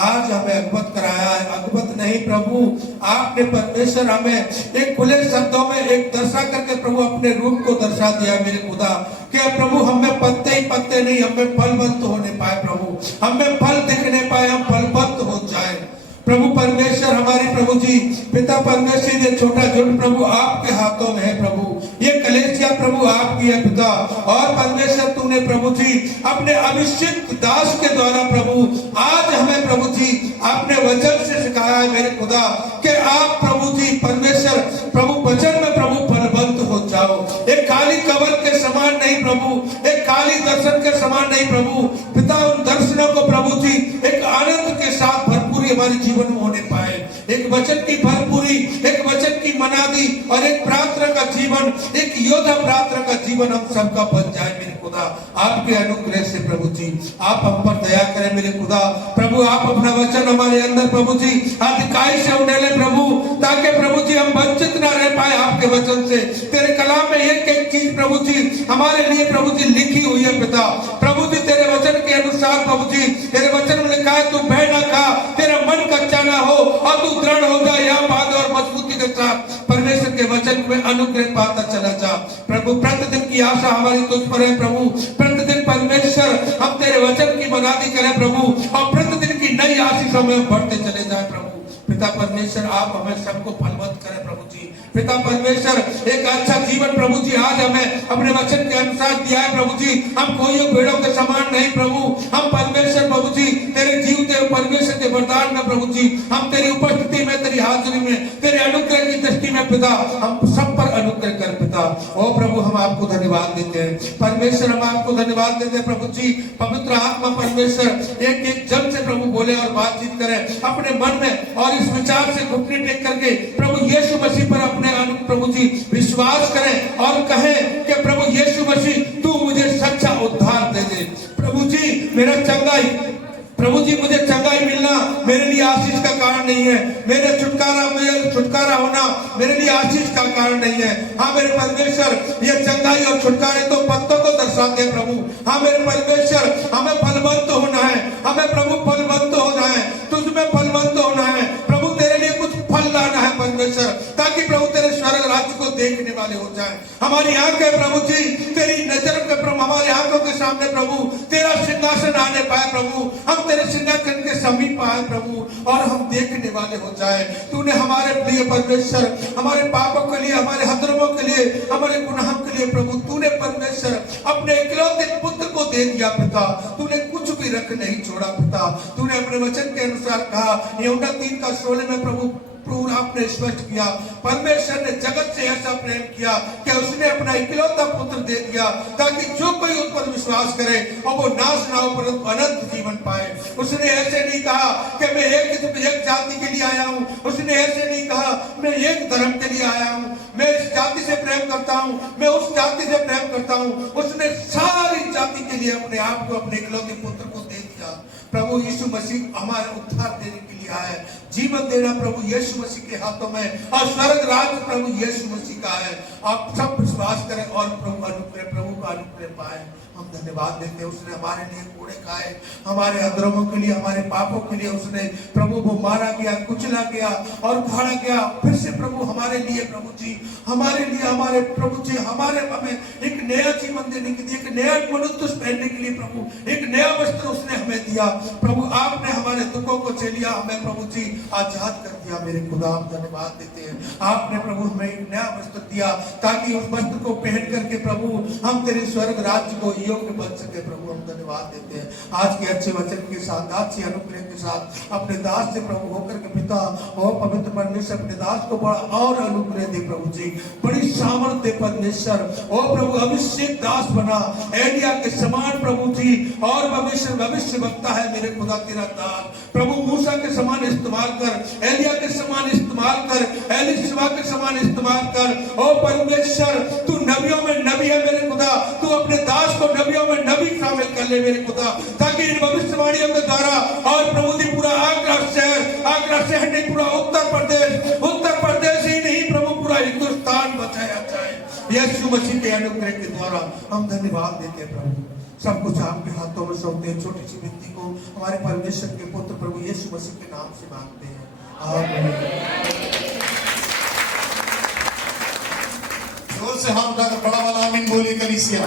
आज हमें अवगत कराया है। अवगत नहीं प्रभु, आपने परमेश्वर हमें एक खुले शब्दों में एक दर्शा करके प्रभु अपने रूप को दर्शा दिया मेरे खुदा, कि प्रभु हमें पत्ते ही पत्ते नहीं, हमें फलवंत होने पाए प्रभु, हमें फल दिखने पाए, हम फलवंत हो जाए प्रभु परमेश्वर। हमारी प्रभु जी पिता परमेश्वर, ये छोटा झुंड प्रभु आपके हाथों में है प्रभु, ये कलेसिया प्रभु आपकी है पिता। और परमेश्वर तूने प्रभु जी अपने अभिषिक्त दास के द्वारा प्रभु आज हमें प्रभु जी अपने वचन से सिखाया है मेरे खुदा, कि आप प्रभु जी परमेश्वर प्रभु वचन में प्रभु फलवंत हो जाओ। एक खाली कवर के समान नहीं प्रभु, एक खाली दर्शन के समान नहीं प्रभु पिता, उन दर्शनों को प्रभु जी एक आनंद के साथ भरपूरी हमारे जीवन में होने पाए, एक वचन की भरपूरी, एक वचन की मनादी और एक प्रार्थना का जीवन, एक योद्धा प्रार्थना का जीवन हम सबका बन जाए मेरे खुदा। आपके अनुग्रह से प्रभु जी आप हम पर दया करें मेरे खुदा। प्रभु आप अपना वचन हमारे अंदर प्रभु जी अधिकाई से उड़ेले प्रभु, ताकि प्रभु जी हम वंचित ना रह पाए आपके वचन से। तेरे कलाम में एक एक चीज प्रभु जी हमारे लिए प्रभु जी लिखी हुई है पिता। प्रभु जी तेरे वचन के अनुसार प्रभु जी तेरे वचन में लिखा है, तू भय ना खा, तेरा मन कच्चा ना हो और तू दृढ़ हो जा, यहाँ बात और मजबूती के साथ परमेश्वर के वचन में अनुग्रह पाता चला जा प्रभु। प्रतिदिन की आशा हमारी तुझ पर है प्रभु, प्रतिदिन परमेश्वर हम तेरे वचन की मनादी करें प्रभु, और प्रतिदिन की नई आशीषों में बढ़ते चले जाए प्रभु। पिता परमेश्वर आप हमें सबको फलवंत करें प्रभु जी। पिता परमेश्वर एक अच्छा जीवन प्रभु जी आज हमें अपने वचन के अनुसार दिया है प्रभु जी। हम कोई भेड़ों के समान नहीं प्रभु, हम परमेश्वर प्रभु जी तेरे जीवते परमेश्वर के वरदान में प्रभु जी हम तेरी उपस्थिति में, तेरी हाजिरी में, तेरे अनुग्रह की दृष्टि में पिता हम सब पर अनुग्रह कर पिता। ओ प्रभु हम आपको धन्यवाद देते हैं परमेश्वर, हम आपको धन्यवाद देते हैं प्रभु जी। पवित्र आत्मा परमेश्वर एक एक जन से प्रभु बोले और बातचीत करे अपने मन में, और इस विचार से घुटने टेक करके प्रभु यीशु मसीह पर अपने प्रभु जी विश्वास करें और कहें कि प्रभु यीशु मसीह तू मुझे सच्चा उद्धार दे दे प्रभु जी। मेरा चंगाई प्रभु जी, मुझे चंगाई मिलना मेरे लिए आशीष का कारण नहीं है, मेरे छुटकारा होना मेरे लिए आशीष का कारण नहीं है। हाँ मेरे परमेश्वर, ये चंगाई और छुटकारे तो पत्तों को दर्शाते हैं प्रभु। हाँ मेरे परमेश्वर, हमें फलवंत होना है, हमें प्रभु फलवंत होना है, तुझमें फलवंत होना है प्रभु। तेरे लिए कुछ फल लाना है परमेश्वर, ताकि प्रभु तेरे स्वर्ग राज्य को देखने वाले हो जाए। हमारी आंखें प्रभु जी तेरी नजर के प्रभु, हमारी आंखों के सामने प्रभु तेरा सिंहासन आने पाए प्रभु, हम तेरे सिंहासन के समीप आए प्रभु, और हम देखने वाले हो जाए। तूने हमारे लिए परमेश्वर हमारे पापों के लिए, हमारे हजरमों के लिए, हमारे गुनाहों के लिए प्रभु तूने परमेश्वर अपने इकलौते पुत्र को दे दिया पिता। तूने कुछ भी रख नहीं छोड़ा पिता। तूने अपने वचन के अनुसार कहा यूहन्ना 3:16 में प्रभु आपने स्पष्ट किया, परमेश्वर ने जगत से ऐसा प्रेम किया कि उसने अपना इकलौता पुत्र दे दिया, ताकि जो कोई उस पर विश्वास करे और वो नाश ना हो परंतु अनंत जीवन पाए। उसने ऐसे नहीं कहा कि मैं एक जाति के लिए आया हूँ, उसने ऐसे नहीं कहा मैं एक धर्म के लिए आया हूँ, मैं इस जाति से प्रेम करता हूँ, मैं उस जाति से प्रेम करता हूँ। उसने सारी जाति के लिए अपने आप को, अपने इकलौते पुत्र को दे दिया। प्रभु यीशु मसीह हमारे उद्धार देने के लिए आया है, जीवन देना प्रभु यीशु मसीह के हाथों में, और स्वर्ग राज्य प्रभु यीशु मसीह का है। आप सब विश्वास करें और प्रभु का अनुग्रह पाए। हम धन्यवाद देते हैं, उसने हमारे लिए कोड़े खाए, हमारे अधर्मों के लिए, हमारे पापों के लिए उसने प्रभु वो मारा गया, कुचला गया और उखाड़ा गया। फिर से प्रभु हमारे लिए प्रभु जी, हमारे लिए, हमारे प्रभु जी, हमारे हमें एक नया जीवन देने के लिए, एक नया मनुष्य पहनने के लिए प्रभु एक नया वस्त्र उसने हमें दिया। प्रभु आपने हमारे दुखों को झेल लिया, हमें प्रभु जी आजाद कर दिया। मेरे खुदा हम धन्यवाद देते हैं, आपने प्रभु हमें एक नया वस्त्र दिया, ताकि उस वस्त्र को पहन करके प्रभु हम तेरे स्वर्ग राज्य को योग्य बन सके। प्रभु हम धन्यवाद देते हैं आज के अच्छे वचन के साथ, आज के अनुग्रह के साथ अपने दास से प्रभु होकर के पिता और पवित्र परमेश्वर अपने दास को बड़ा और अनुग्रह दे प्रभु जी, बड़ी सामर्थ दे परमेश्वर। ओ प्रभु अभिषेक दास बना एलिया के समान प्रभु जी, और भविष्य वक्ता है मेरे खुदा तेरा दास प्रभु। मूसा के समान इस्तेमाल कर, एलिया के समान इस्तेमाल कर, एलीशा के समान इस्तेमाल कर। ओ परमेश्वर तू नबियों में नबी है मेरे खुदा, तू अपने दास को नबियों में नबी शामिल कर ले मेरे खुदा, ताकि इन भविष्यवाणियों के द्वारा और प्रभु जी पूरा आगरा शहर शहर नहीं, पूरा उत्तर प्रदेश ही नहीं प्रभु, पूरा हिंदुस्तान बचाया जाए यीशु मसीह के अनुग्रह के द्वारा। हम धन्यवाद देते हैं प्रभु, सब कुछ आपके हाथों में सौंपते हैं। छोटी सी विनती को हमारे परमेश्वर के पुत्र प्रभु यीशु मसीह के नाम से मांगते हैं, आमीन। जोर से हाथ उठाकर बड़ा वाला आमीन बोलिए कलीसिया।